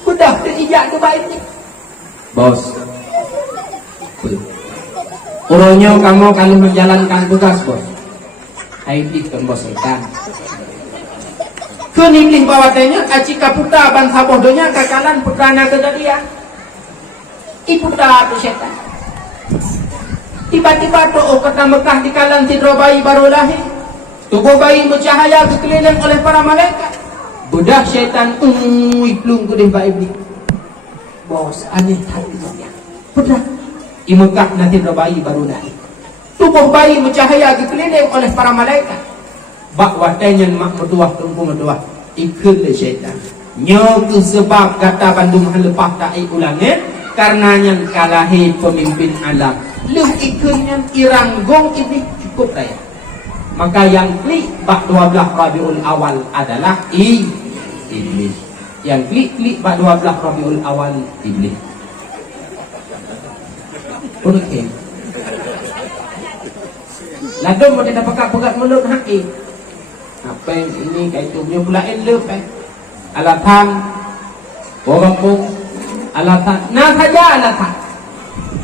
Budak terijak tu baik ni. Bos. Uronyo kamu kalau menjalankan tugas bos. Hai kan bos syaitan. Kenipling bawatanya acika puta ban sabodonya kakalan putrana kejadian. Iputa tu syaitan. Tiba-tiba doa kata Mekah di kalangan sidro bayi baru lahir. Tubuh bayi bercahaya dikeliling oleh para malaikat. Budak syaitan plung kudih baik ni. Bos aneh hatinya. Budak di Mekah nanti sidro bayi baru lahir. Tubuh bayi bercahaya dikeliling oleh para malaikat. Bak watanya mak mertua tunggu mertua ikut le syaitan. Nyo sebab kata Bandung lepas tak ulangnya karena yang kalahi pemimpin alam. Leh ikutnya iranggong ini cukup raya. Maka yang klik bak 12 Rabiul Awal adalah iblis. Yang klik bak 12 Rabiul Awal iblis. Okey. Lalu mau dia dapat pegat mulut haki. Apa yang ini kayak itu punya pulain lep alatan orang pun alatan. Nah saja alatan.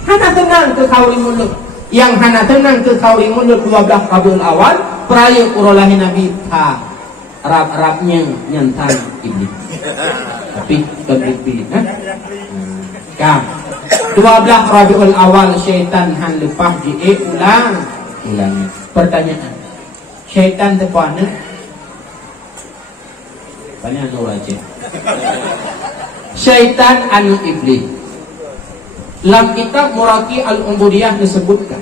Hana tenang ke kauri mulut. Yang hana tenang ke kauri mulut 12 Rabiul Awal peraya urolahi Nabi Arab-Arabnya nyantan iblis. Tapi iblis kan 12 Rabiul Awal syaitan han lepah ulang. Pertanyaan, syaitan terpana banyak orang aja. Syaitan anu iblis. Dalam kitab Muraqi Al-Ubudiyah disebutkan,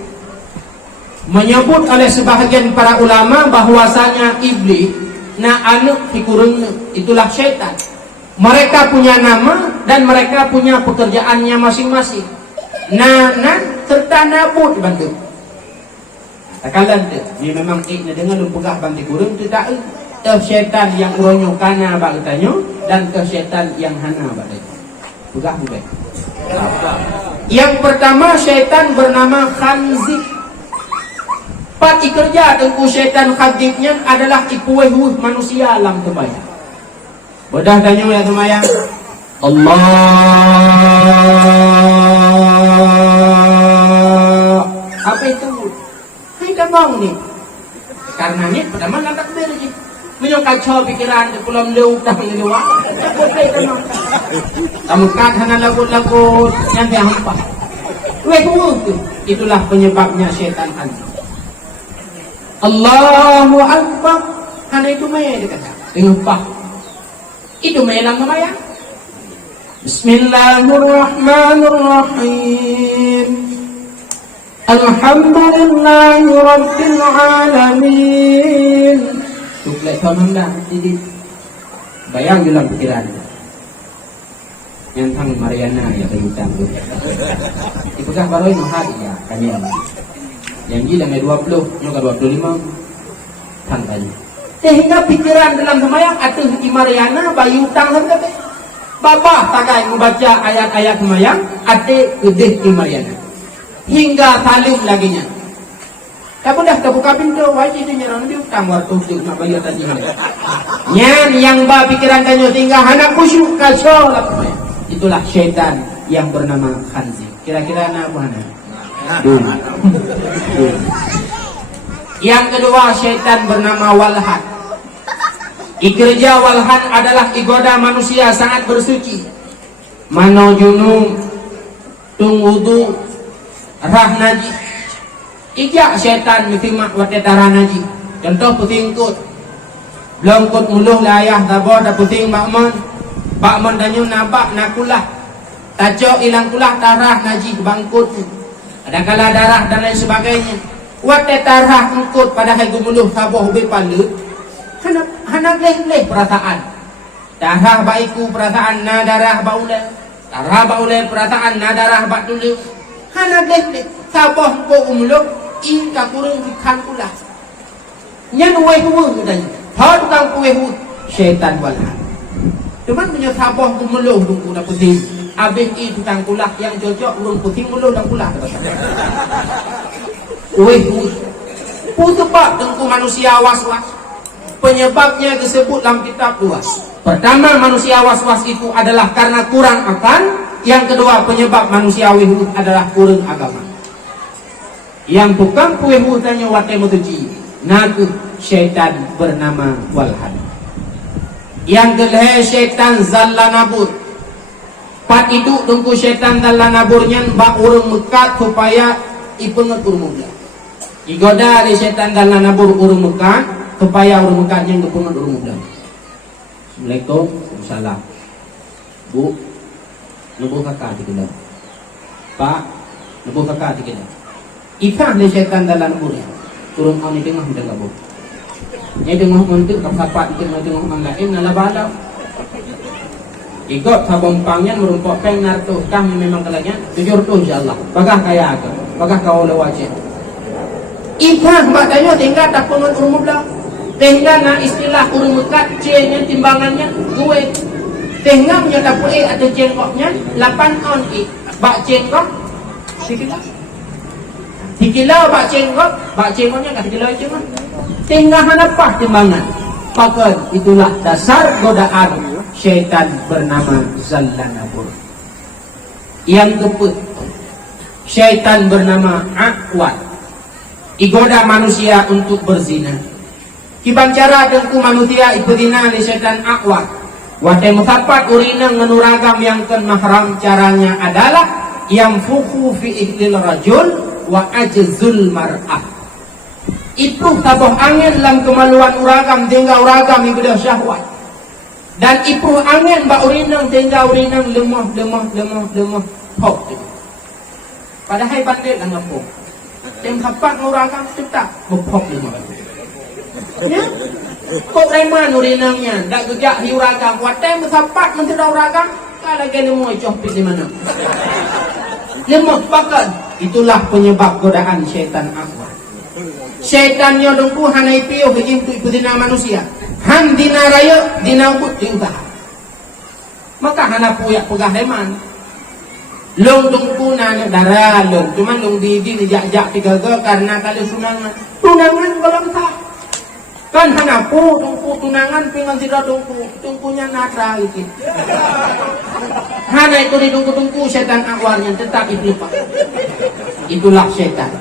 menyebut oleh sebahagian para ulama bahwasanya iblis na anu fikurun itulah syaitan. Mereka punya nama dan mereka punya pekerjaannya masing-masing. Nah serta nabut bantu. Takalan tu, dia memang ikna dengan lumpugah banti kurung tu tak syaitan yang uronyo kana bak tanyo dan syaitan yang hana bak tanyo. Pegah bukan? Yang pertama syaitan bernama Khanzib. Pat ikerja tengku syaitan Khanzibnya adalah ipuweh manusia alam tembayang. Bodah tanyo ya tembayang. Allah apa itu? Hai damang ni. Karena ni pertama nak takbir je. Menyok kacau pikiran di pulau leu dah menyewa. Kamu kat hana lagu-lagu yang dia hampa. Tu. Itulah penyebabnya syaitan hantu. Allahu Akbar. Hana itu maya dia kata. Dengan pak. Itu maya lang namanya. Bismillahirrahmanirrahim. Alhamdulillahi Rabbil Alamin. Tuklek kamu dah jadi bayang dalam pikiran. yang tang Mariana ya berhutang tu. Ipakah baru ini hari ya kami yang gila mai 20, nu ka 25 tang tadi. Sehingga pikiran dalam semayang atuh di Mariana bayu hutang sampai Bapak takai membaca ayat-ayat semayang ate gedeh di Mariana. Hingga salim laginya. Tapi dah terbuka pintu, wajib dia nyerang dia hutang waktu tu nak bayar tadi. Nyan yang ba pikiran tanya tinggal anak khusyuk kacau lah. Itulah syaitan yang bernama Khanzir. Kira-kira anak mana? Dul. Yang kedua syaitan bernama Walhan. Ikerja Walhan adalah igoda manusia sangat bersuci. Mano junub, tung wudu, rah najis. Ijak syaitan mifimak watetara najis. Contoh putingkut. Belum kut muluh layah tabo dah puting bakmon. Bakmon danyu nabak nakulah. Taco ilang kulah darah najis bangkut. Ada kala darah dan lain sebagainya. Watetara engkut pada hai gumuluh tabo hobi palut. Hanak leh perasaan. Darah baiku perasaan na darah bauleh. Darah bauleh perasaan na darah bak dulu. Hanak leh sabah ko umulok in ka kurung kan kula. Nyan wei ku dan. Thod kang ku wei syaitan Walhan. Cuman punya sabah umulok dungku na putih. Abis i tukang kulah yang cocok urung putih muluh dan kulah. Wei ku sebab dengku manusia was-was. Penyebabnya disebut dalam kitab luas. Pertama, manusia was-was itu adalah karena kurang akan. Yang kedua, penyebab manusia wihud adalah kurang agama. Yang tukang kue tanya wate mutuji, naku syaitan bernama Walhan. Yang kedua, syaitan Zallanabur. Pat itu tunggu syaitan Zallanaburnya bak urung mekat supaya ipenget urung muda. Igoda dari syaitan Zallanabur urung mekat supaya urung mekatnya ipenget urung muda. Assalamualaikum, salam. Bu, nubuh kakak di kita. Pak, nubuh kakak di kita. Ikah le syaitan dalam mulia. Turun kau ni tengah kita gabung. Ni tengah untuk kapapat kita tengah manglain nala bala. Ikut sabompangnya merumpok peng narto kami memang kalanya jujur tu insyaallah. Bagah kaya aku, bagah kau le wajib. Ikah maknanya tinggal tak pengen urung muda. Tinggal na istilah urung mekat C-nya timbangannya gue. Tengah punya dapur ada jengkoknya 8 on i. Bak jengkok sikit. 3 kilo bak jengkoknya kat kilo itu mah. Tengah apa timbangan? Maka itulah dasar godaan syaitan bernama Zallanabur. Yang keempat, syaitan bernama Aqwat. Igoda manusia untuk berzina. Kiban cara dengku manusia ibadina ni syaitan Aqwat. Wate musapat urina menuragam yang ken mahram caranya adalah yang fuku fi ihlil rajul wa ajzul mar'ah. Itu tabuh angin dalam kemaluan uragam tinggal uragam ibadah syahwat. Dan itu angin ba urinang tinggal urinang lemah hop. Padahal bandit lang ngapo. Tem kapat uragam tetap hop lemah. Ya? Kok reman urinangnya dak gejak di uragam watem sapat mentera uragam kalau gene moy cohpit di mana. Lemah pakat. Itulah penyebab godaan syaitan Aqwat. Syaitannya dengku hanai piu hijim tu ikutina manusia. Han dina raya dina ubut diusaha. Maka hana puyak pegah leman. Long dengku nanya darah long. Cuman long di jak-jak tiga-tiga karena kali sunangan. Tunangan kalau sah. Kan hana pu dengku tunangan pingan tidak dengku. Dengkunya natra gitu. Hana itu di dengku syaitan Aqwatnya tetap itu pak. Itulah syaitan.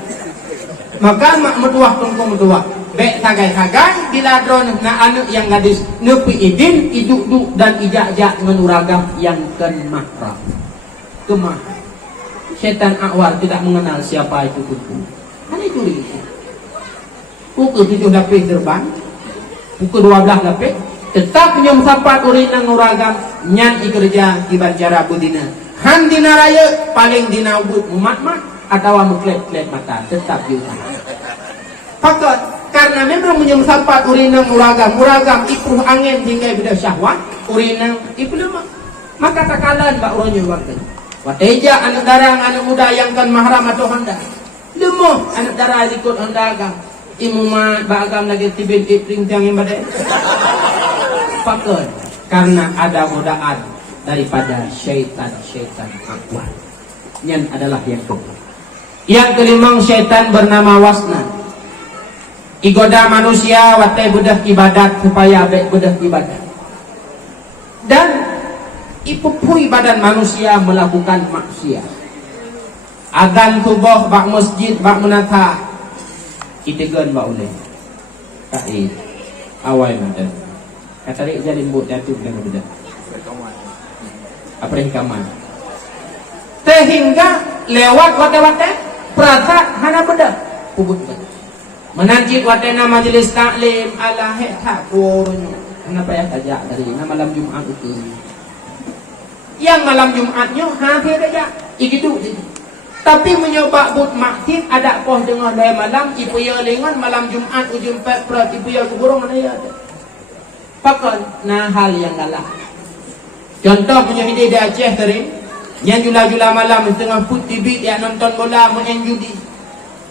Maka mak metuah tunggu metuah. Bek sagai-sagai bila drone na anu yang gadis nepi idin iduk-duk dan ijak-jak menuragam yang mahram. Kemah. Syaitan Aqwat tidak mengenal siapa itu kuku. Hanya itu itu. Pukul 7 lapis terbang. Pukul 12 lapis. Tetap nyom sapat urinang uragam nyan ikerja kiban cara budina. Han dina raya paling dina ubud umat-mat. Atau muklet-klet mata tetap diusaha. Fakat karena memang menyemsapat urinang uragam itu angin hingga beda syahwat urinang itu lemah. Maka takalan Mbak Uronyo waktu. Wateja anak darang anak muda yang kan mahram atau Honda. Demo anak darah ikut Honda agam. Imumat bagam lagi tibin ipring tiang yang badai. Fakir karena ada godaan daripada syaitan-syaitan akbar. Yang adalah yang kedua. Yang kelima syaitan bernama wasna. Igoda manusia watai bedah ibadat supaya baik bedah ibadat. Dan ipupui badan manusia melakukan maksiat. Agan tubuh bak masjid bak menata kita gen bak uleh. Tai awal macam. Kata dia jadi mbut jatuh dengan bedah. Apa hikaman? Sehingga lewat wate-wate perasa hana bedah pubut bedah. Menanjit watena majelis taklim ala heta kuronyo. Kenapa ya tajak dari malam Jumat itu? Yang malam Jumatnya hampir aja igitu. Tapi menyoba but maktid ada poh dengar dari malam ibu ya lengan malam Jumat ujung 4 perat ibu ya kuburung mana ya ada. Pakal nah hal yang galah. Contoh punya ide di Aceh tadi, yang jula-jula malam tengah put TV dia nonton bola main judi.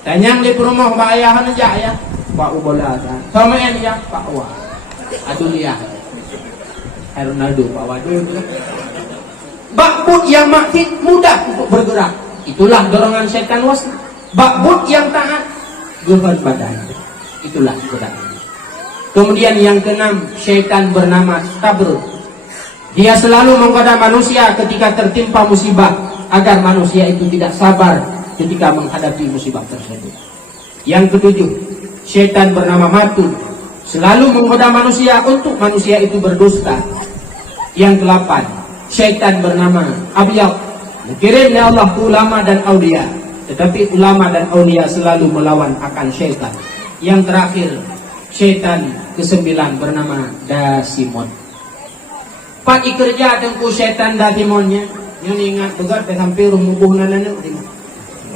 Tanyang di rumah pak ayah aja ya, pak bola dah. Sama yang ya pak Wah. Aduh lihat. Ronaldo pak Waduh. Bakbut yang makin mudah untuk bergerak. Itulah dorongan setan wasna. Bakbut yang taat gehan badan. Itulah godaan. Kemudian yang keenam, syaitan bernama Tabrut. Dia selalu menggoda manusia ketika tertimpa musibah agar manusia itu tidak sabar ketika menghadapi musibah tersebut. Yang ketujuh, syaitan bernama Matun. Selalu menggoda manusia untuk manusia itu berdusta. Yang ke-8, syaitan bernama Abyad. Dikirim oleh Allah ulama dan aulia, tetapi ulama dan aulia selalu melawan akan syaitan. Yang terakhir, syaitan ke-9 bernama Dasimon. Pak ikerja tengku syaitan Dasimonnya. Yang ingat begat sampai rumubuh nanana.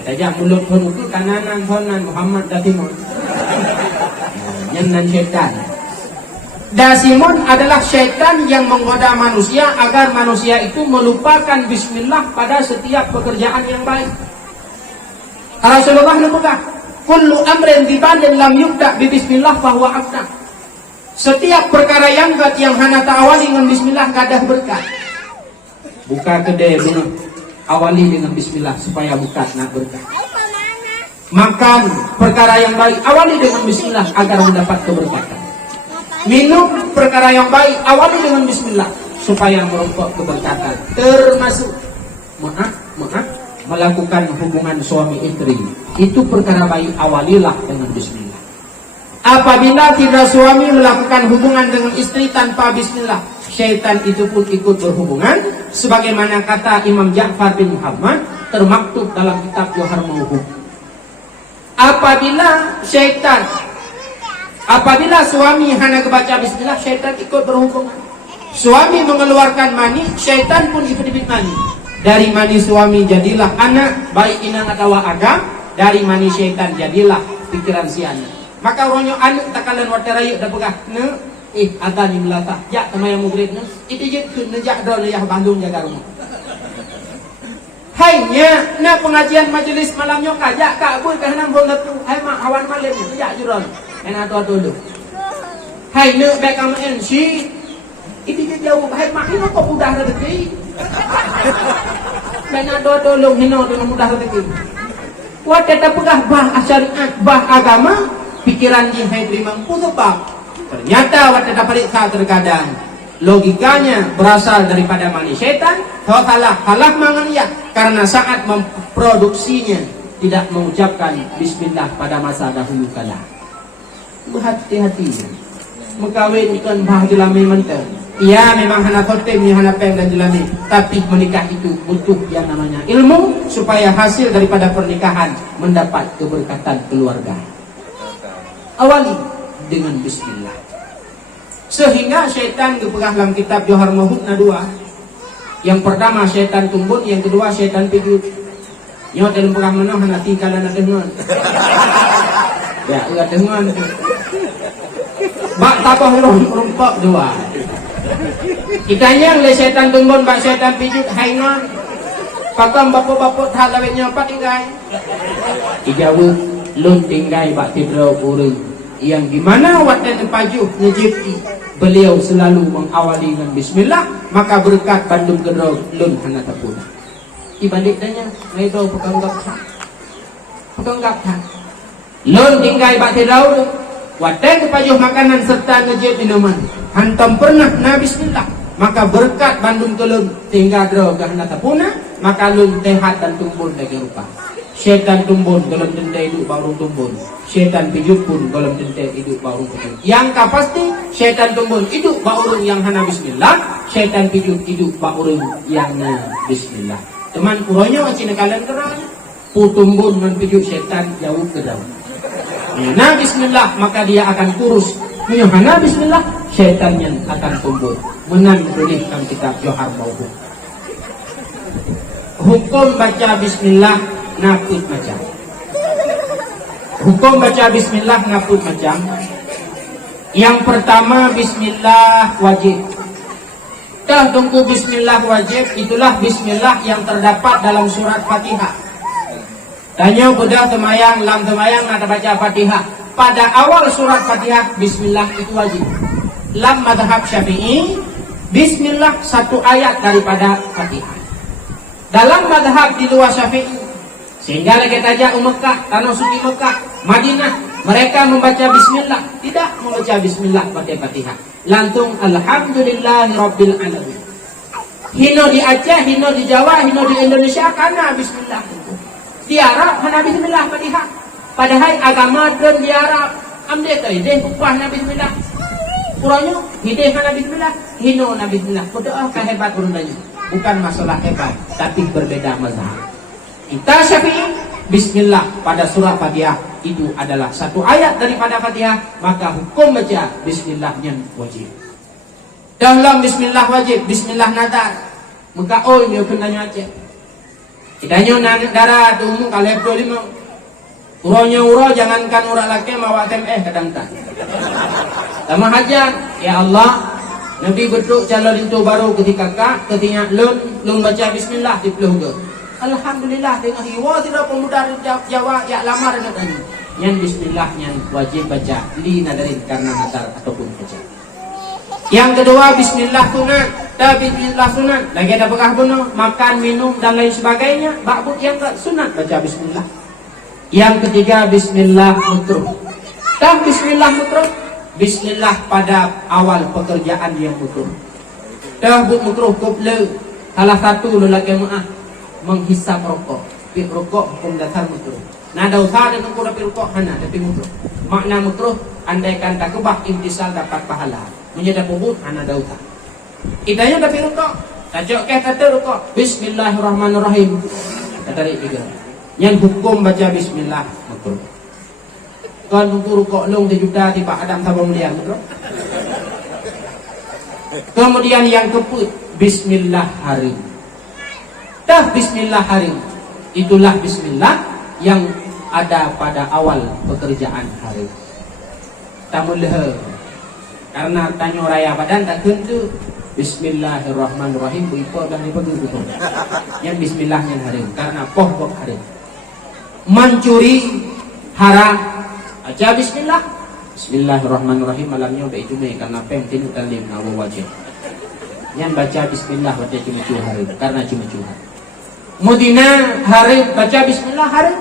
Kita mulut itu kananan sonan Muhammad Dasimon. Yang nan syaitan. Dasimon adalah syaitan yang menggoda manusia agar manusia itu melupakan bismillah pada setiap pekerjaan yang baik. Rasulullah menyebutkan, kullu amrin dibanding lam yubda bi bismillah fahuwa afna. Setiap perkara yang baik yang hana ta'awali dengan bismillah kadah berkah. Buka kedai bunuh, awali dengan bismillah supaya buka nak berkah. Makan perkara yang baik, awali dengan bismillah agar mendapat keberkatan. Minum perkara yang baik, awali dengan bismillah supaya merokok keberkatan. Termasuk melakukan hubungan suami istri. Itu perkara baik, awalilah dengan bismillah. Apabila tidak suami melakukan hubungan dengan istri tanpa bismillah, syaitan itu pun ikut berhubungan. Sebagaimana kata Imam Ja'far bin Muhammad termaktub dalam kitab Johar Mauhub. Apabila suami hanya kebaca bismillah, syaitan ikut berhubungan. Suami mengeluarkan mani, syaitan pun ikut mani. Dari mani suami jadilah anak, baik inang atau agam. Dari mani syaitan jadilah pikiran si anak. Maka orangnya anak takalan wateraya dah pegah. Agan ni melatah. Jak sama yang murid ni. Itu je tu nejak dah leyah Bandung jaga rumah. Hanya nak pengajian majlis malamnya kajak kak boy kerana bol tu. Hai mak awan malam ni nejak juron. Enak dulu. Hai nak baik kamu si. Itu je jauh. Hai mak ini kok mudah rezeki. Enak dulu hino dengan mudah rezeki. Wah tetap pegah bah syariat, bah agama, pikiran dia hai mampu sebab ternyata waktu dapat periksa terkadang logikanya berasal daripada mani syaitan. Kalau salah mangania karena saat memproduksinya tidak mengucapkan bismillah pada masa dahulu kala. Berhati-hati mengkawinkan bah jelami mentah. Ya memang hana totem, hana peng dan jelami, tapi menikah itu butuh yang namanya ilmu supaya hasil daripada pernikahan mendapat keberkatan keluarga. Awali dengan bismillah. Sehingga syaitan dipegang dalam kitab Johar Mauhub dua. Yang pertama syaitan tumbun, yang kedua syaitan pijut. Nyo dalam pegang mana hana tingkalan ada dengan. Ya, enggak dengan. Bak tapah rumpak dua. Itanya le setan tumbon bak setan pijut hainon. Pakam bapak-bapak tak lawetnya apa tinggai. Ijawu lun tinggai bak tidro urang. Yang dimana watan pajuh ngejipi beliau selalu mengawali dengan bismillah, maka berkat bandung gedro lun hana tapuna. Ibalik tanya, ngaido pekanggap tak. Pekanggap tak. Lun tinggai bak tidro watan pajuh makanan serta ngejip minuman. Hantam pernah na bismillah, maka berkat bandung kelun tinggal dro hana tapuna. Maka lun tehat dan tumbun lagi rupa. Syaitan tumbun dalam denda hidup baru tumbun. Syaitan pijut pun dalam denda hidup baru pijut. Yang pasti syaitan tumbun hidup baru yang hana bismillah. Syaitan pijut hidup baru yang na bismillah. Teman kuronya macam kalian kerana putumbun man pijut syaitan jauh ke dalam. Na bismillah maka dia akan kurus. Yang hana bismillah syaitannya akan tumbun. Menang berikan kitab Johar Mauhum. Hukum baca bismillah ngaput macam. Hukum baca bismillah ngaput macam. Yang pertama bismillah wajib. Dah tunggu bismillah wajib, itulah bismillah yang terdapat dalam surat Fatihah. Tanya budak temayang, lam temayang ada baca Fatihah. Pada awal surat Fatihah bismillah itu wajib. Lam madhab Syafi'i bismillah satu ayat daripada Fatihah. Dalam madhab di luar Syafi'i, sehingga lagi tajak Mekah, tanah suci Mekah, Madinah, mereka membaca bismillah, tidak membaca bismillah pada Fatihah. Lantung alhamdulillahirabbil alamin. Hino di Aceh, hino di Jawa, hino di Indonesia karena bismillah. Di Arab hana bismillah Fatihah. Padahal agama dan di Arab amde kai deh upah na bismillah. Kurangnya hideh hana bismillah, hino na bismillah. Berdoa kehebat urunanya. Bukan masalah hebat, tapi berbeda mazhab. Kita Syafi'i, bismillah pada surah Fatihah itu adalah satu ayat daripada Fatihah, maka hukum baca bismillahnya wajib. Dalam bismillah wajib, bismillah nadar. Maka dia kenanya aja. Kitanya nanik darah umum kalep 25. Uranya ura jangankan ura laki mawa kadang tak. Sama hajat, ya Allah. Nabi beduk calon itu baru ketika lun baca bismillah di peluga. Alhamdulillah tengah hiwa tidak pemuda Jawa ya lamar nak tadi. Yang bismillahnya wajib baca li nadarin karena nazar ataupun baca. Yang kedua bismillah sunat, bismillah sunat. Lagi ada bekah bunuh, makan, minum dan lain sebagainya. Ba'bud yang tak sunat baca bismillah. Yang ketiga bismillah mutruh. Bismillah mutruh. Bismillah pada awal pekerjaan yang mutruh. Mutruh kubla. Salah satu lelaki maaf menghisap rokok. Pi rokok hukum dasar mutruh. Nah dosa dan hukum dapat rokok hana tapi mutruh. Makna mutruh andaikan tak kebah imtisal dapat pahala. Menyedap ubud hana dosa. Idanya dapat rokok. Tajok kata rokok. Bismillahirrahmanirrahim. Katarik tiga. Yang hukum baca bismillah mutruh. Kan untuk rukuk long juta tiba Adam sabang mulia betul. Kemudian yang keput bismillah hari. Bismillah hari. Itulah bismillah yang ada pada awal pekerjaan hari. Tamulha. Karena tanya raya badan tak tentu. Bismillahirrahmanirrahim. Ipo dan ipo betul. Yang bismillahnya hari karena pokok hari. Mencuri haram. Aja bismillah. Bismillahirrahmanirrahim malamnya udah itu karena penting talim nawa wajib. Yang baca bismillah baca cuma hari karena cuma hari. Mudina hari baca bismillah hari.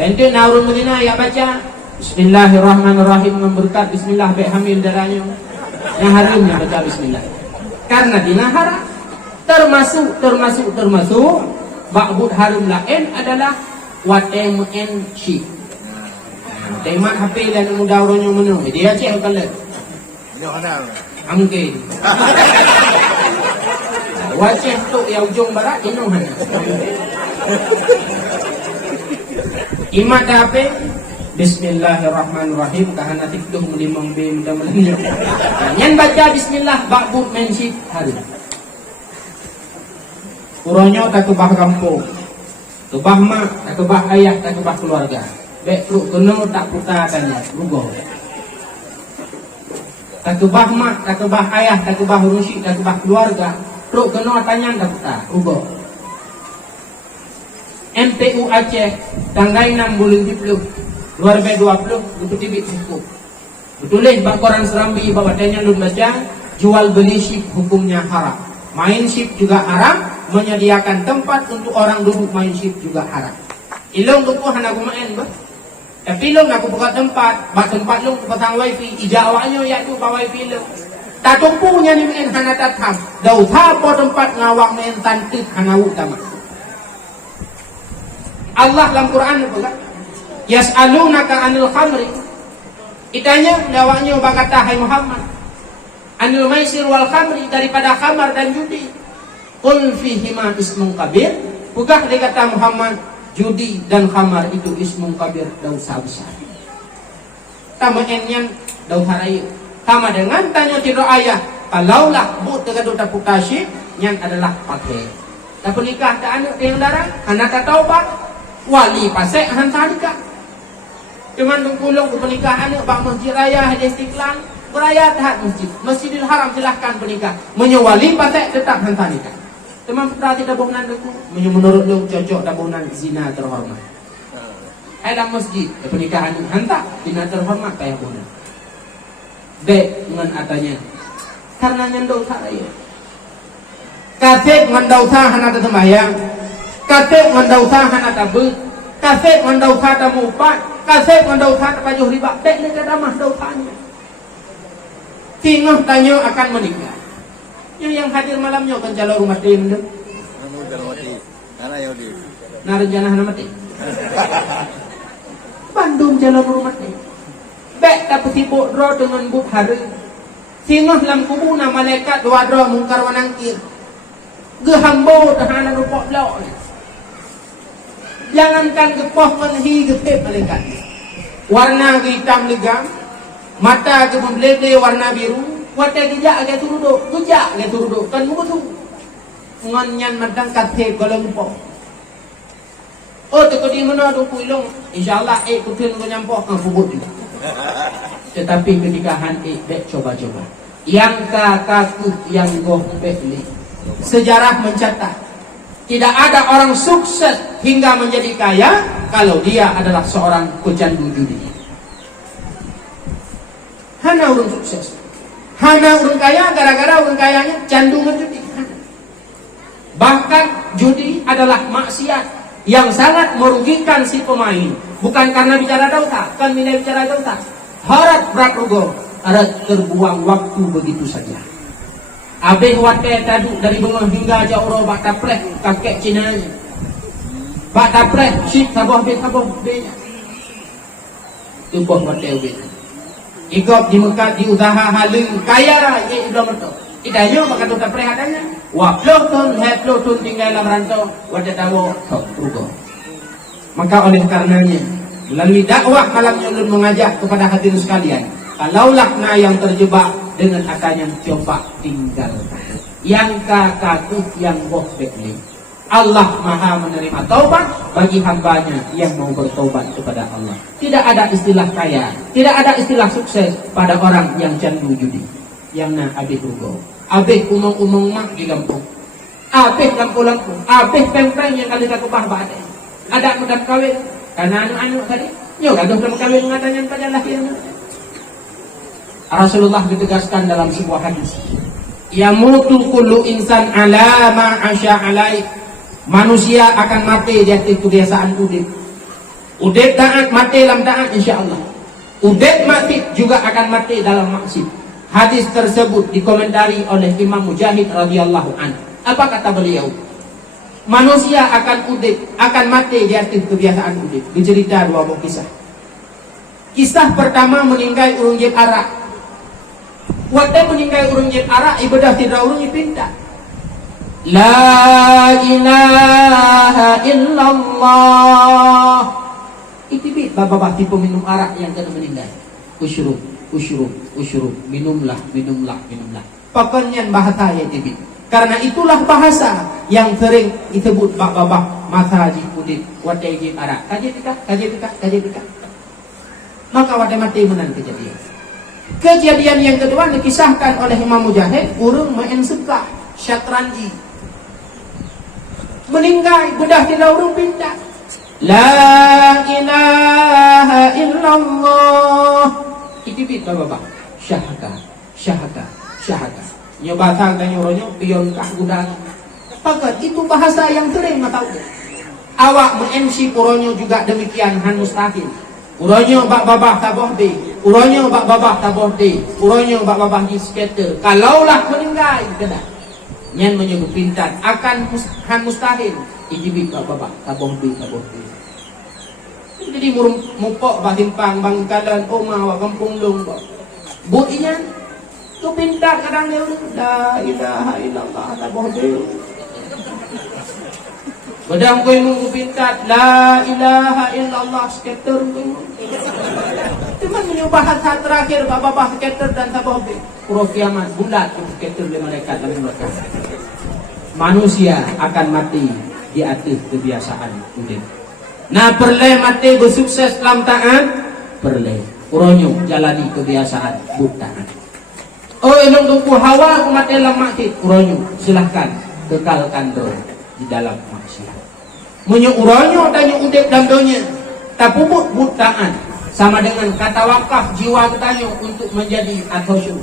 Penting naurun Mudina ya baca Bismillahirrahmanirrahim memberkat bismillah baik hamil darahnya. Yang harinya baca bismillah. Karena dina haram termasuk ba'bud harum lain adalah watmn syik. Temat HP dan mudah orangnya mana? Dia cek kalau. Angke. Wajib tu yang ujung barat ini mana? Imat HP. Bismillahirrahmanirrahim. Kahana tikduh melimang B mudah-mudahan. Yang baca Bismillah ba'bud mensyid hari. Kurangnya tak kebah kampung, kebah mak, tak kebah ayah, tak kebah keluarga. Bek truk kena tak putar tanya, rugoh. takubah mak, takubah ayah, takubah rusyid, takubah keluarga. Teruk kena tanya daftar, ubah. MTU Aceh, tanggal 6 bulan 2020, betul tibit hukum. Betulis bak koran Serambi bahwa tanya lun baca, jual beli ship hukumnya haram. Main ship juga haram, menyediakan tempat untuk orang duduk main ship juga haram. Ilong tu pun hana main bah. Tapi long aku buka tempat, bak tempat long pasang wifi, ijawanya iaitu bawa wifi long. Tak tumpunya ni main hana tatam. Dau tha po tempat ngawak main tantik hana utama. Allah dalam Quran apa? Yas'alunaka 'anil khamri. Itanya dawaknya bakata hai Muhammad. Anil maisir wal khamri, daripada khamar dan judi. Qul fihima ismun kabir. Bukan dia kata Muhammad, judi dan khamar itu ismun kabir, dosa besar. Tamaennya dosa raya. Sama dengan tanya tidak ayah, kalaulah bu tegadu tapuk tasyik, yang adalah pakai. Tak nikah tak anak yang darah, anak tak taubat, wali pasek hantar nikah. Cuman tungkulung ke pernikahan bak masjid raya di Istiqlal, beraya tahat masjid. Masjidil Haram silahkan pernikah. Menyewali pasek tetap hantar nikah. Teman perhati dabunan itu, menurut lu cocok dabunan zina terhormat. Dalam masjid, pernikahan hantar zina terhormat kayak bunan. Dek dengan atanya, karena nyandau saya. Kasih ngandau sah hana tersembahyang, kasih ngandau sah hana tabut, kasih ngandau sah tamupat, kasih ngandau sah tapajuh riba. Dek mereka damah dausanya. Tinggal tanya akan menikah. Yang hadir malamnya kan calon rumah dia mendem. Karena ya di. Narjana hana mati. Bandung calon rumah dia. Bek tak sibuk draw dengan buk hari. Singoh dalam kubu na malaikat dua draw mungkar wanangkir. Gehambo tahanan rupok blok. Jangankan gepoh menhi getep malaikat. Warna hitam legam, mata ke membelede warna biru. Watai gejak ke turuduk, gejak ke turuduk kan mutu. Nganyan madang katep kalau lupa. Oh tu kau di mana tu puilong? InsyaAllah kutin kau nyampok kau kubut juga. Tetapi kenikahan dek coba-coba. Yang kakakku yang gohbek ni. Sejarah mencatat tidak ada orang sukses hingga menjadi kaya kalau dia adalah seorang pecandu judi. Hana orang sukses. Hana orang kaya gara-gara orang kayanya candu judi. Bahkan judi adalah maksiat yang sangat merugikan si pemain. Bukan karena bicara dosa, kan bicara dosa. Harap berat rugo, harap terbuang waktu begitu saja. Abeh watai taduk dari bengah hingga jauh bak taplek kakek Cinanya. Bak taplek syik saboh be-nya. Tubuh watai ubin. Ikut di Mekah di usaha haling kaya ye belum betul. Idanya maka tu taplek adanya. Wah, lo tun tinggal dalam rantau watai tawo rugo. Maka oleh karenanya melalui dakwah malam ulun mengajak kepada hadirin sekalian, kalaulah na yang terjebak dengan katanya coba tinggalkan. Yang kakakku yang gohbek ni, Allah maha menerima taubat bagi hambanya yang mau bertaubat kepada Allah. Tidak ada istilah kaya, tidak ada istilah sukses pada orang yang candu judi. Yang na abih rugo, abih umong-umong mak di kampung, abih lampu-lampu, abih pempeng yang kali tak kubah badai. Ada mudah kawin karena anu tadi yo gaduh dalam kawin ngatanya pada lahirnya. Rasulullah ditegaskan dalam sebuah hadis, ya mutu kullu insan ala ma asya alai. Manusia akan mati di atas kebiasaan udip. Udip taat mati dalam taat insyaallah. Udip mati juga akan mati dalam maksiat. Hadis tersebut dikomentari oleh Imam Mujahid radhiyallahu anhu. Apa kata beliau? Manusia akan udip, akan mati di atas kebiasaan udip. Dicerita dua buah kisah. Kisah pertama meninggal urung jeb arak. Waktu meninggal urung jeb arak, ibadah tidak urung pinta. La ilaha illallah. Itu bit bapak tipe minum arak yang kena meninggal. Usyurub, minumlah. Pokoknya bahasa ya tibit. Karena itulah bahasa yang sering disebut bak-babak masa jikudit wadai jik arak. Kaji pika. Maka wadai mati menang kejadian. Kejadian yang kedua dikisahkan oleh Imam Mujahid, urang main sebelah syatranji. Meninggal bedah tidak urang pindah. La ilaha illallah. Itipit Bapak. Syahada, syahada, syahada. Nyoba tang dan nyoronyo pion kah gudang. Pakat itu bahasa yang sering tahu. Awak MC uronyo juga demikian han mustahil. Uronyo bak babah taboh de, uronyo bak babah taboh de, uronyo bak babah di skater. Kalaulah meninggal kena. Nyen menyebut pintar akan han mustahil. Ijibit bak babah taboh de, taboh de. Jadi murum mupok batimpang bangkalan oma wa kampung dong. Buinya tu pintar kadang dia la ilaha illallah taboh de. Badang ko'y mong pintat, la ilaha illallah, skater ko'y mong. Cuman menyubahat saat terakhir, bapak-bapak skater dan tabohbe. Puro kiamat, bulat, skater oleh malaikat dan mereka. Manusia akan mati di atas kebiasaan udin. Nah, perle mati bersukses dalam taat, perle. Puronyo jalani kebiasaan butaan. Oh, ilong tuku hawa, kumati lang mati. Puronyo, silahkan, kekalkan doa di dalam maksiat. Menyuuranyo dan udek dan donya tapubut butaan sama dengan kata wakaf jiwa ketanyo untuk menjadi athosyuk.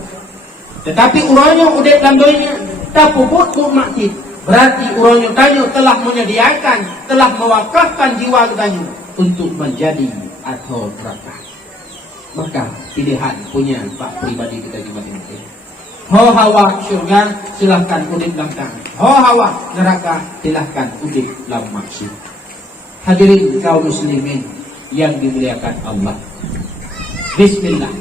Tetapi uranyo udek dan donya tapubut mukmati berarti uranyo tanyo telah menyediakan, telah mewakafkan jiwa ketanyo untuk menjadi atau neraka. Maka pilihan punya Pak pribadi kita di masing-masing. Ho hawa syurga silahkan udip langkang. Ho hawa neraka silahkan udip lam maksud. Hadirin kaum muslimin yang dimuliakan Allah. Bismillah.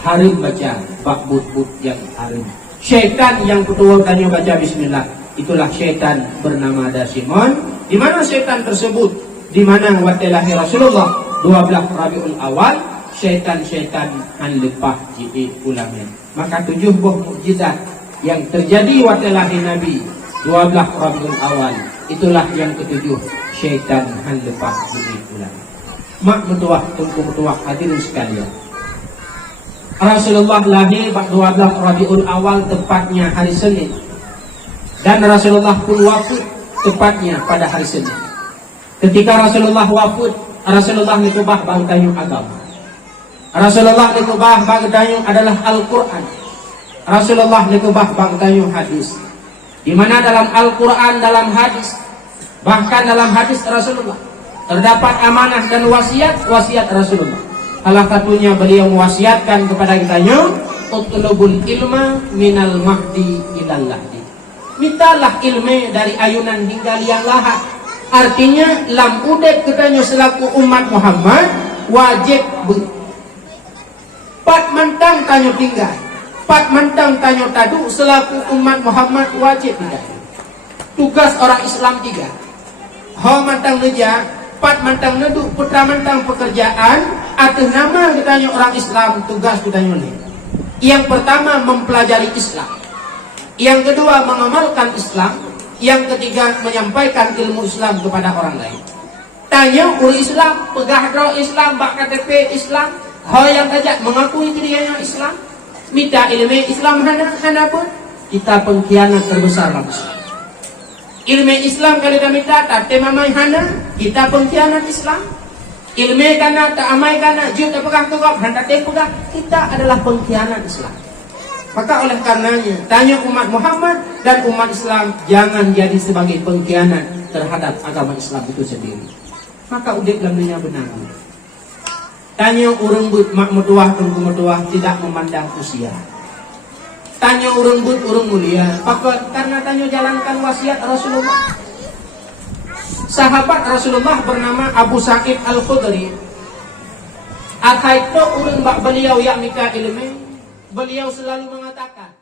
Harim baca bak-but yang harim. Syaitan yang kedua tanya baca bismillah. Itulah syaitan bernama Dasimon. Di mana syaitan tersebut? Di mana watilahi Rasulullah 12 Rabiul Awal. Syaitan-syaitan an lepah jihid ulama. Maka 7 buah mukjizat yang terjadi watilahi Nabi 12 Rabiul Awal. Itulah yang ketujuh, syaitan han lepah jihid ulama. Mak metuah, tunggu metuah hadirin sekalian. Rasulullah lahir 12 Rabiul Awal tepatnya hari Senin. Dan Rasulullah pun wafat tepatnya pada hari Senin. Ketika Rasulullah wafat, Rasulullah nikubah bangkayung agama. Rasulullah nikubah bangkayung adalah Al-Quran. Rasulullah nikubah bangkayung hadis. Di mana dalam Al-Quran, dalam hadis, bahkan dalam hadis Rasulullah terdapat amanah dan wasiat Rasulullah. Salah satunya beliau mewasiatkan kepada kitanya, utlubul ilma minal mahdi ilal lahdi. Mintalah ilmu dari ayunan hingga liang lahat. Artinya lam udek kitanya selaku umat Muhammad wajib pat mentang tanyo tinggal, pat mentang tanyo tadu selaku umat Muhammad wajib tinggal. Tugas orang Islam 3. Ho mentang leja, pat mentang nedu, putra mentang pekerjaan, atas nama kitanya orang Islam tugas kitanya ni. Yang pertama mempelajari Islam. Yang kedua mengamalkan Islam. Yang ketiga menyampaikan ilmu Islam kepada orang lain. Tanya uri Islam, pegah draw Islam, bak KTP Islam. Hal yang ajak mengakui dirinya Islam, minta ilmu Islam hana pun kita pengkhianat terbesar langsung. Ilmu Islam kalau kita minta tak temamai hana, kita pengkhianat Islam. Ilmu kana tak amai kana, juta pegang tukap hana pegang, kita adalah pengkhianat Islam. Maka oleh karenanya tanya umat Muhammad dan umat Islam jangan jadi sebagai pengkhianat terhadap agama Islam itu sendiri. Maka udah dalam dunia benar. Tanya urang but mak metuah tunggu metuah tidak memandang usia. Tanya urang but urang mulia. Apa karena tanya jalankan wasiat Rasulullah. Sahabat Rasulullah bernama Abu Sa'id Al-Khudri. Ataito urang bak beliau yang nikah ilmu. Beliau selalu mengatakan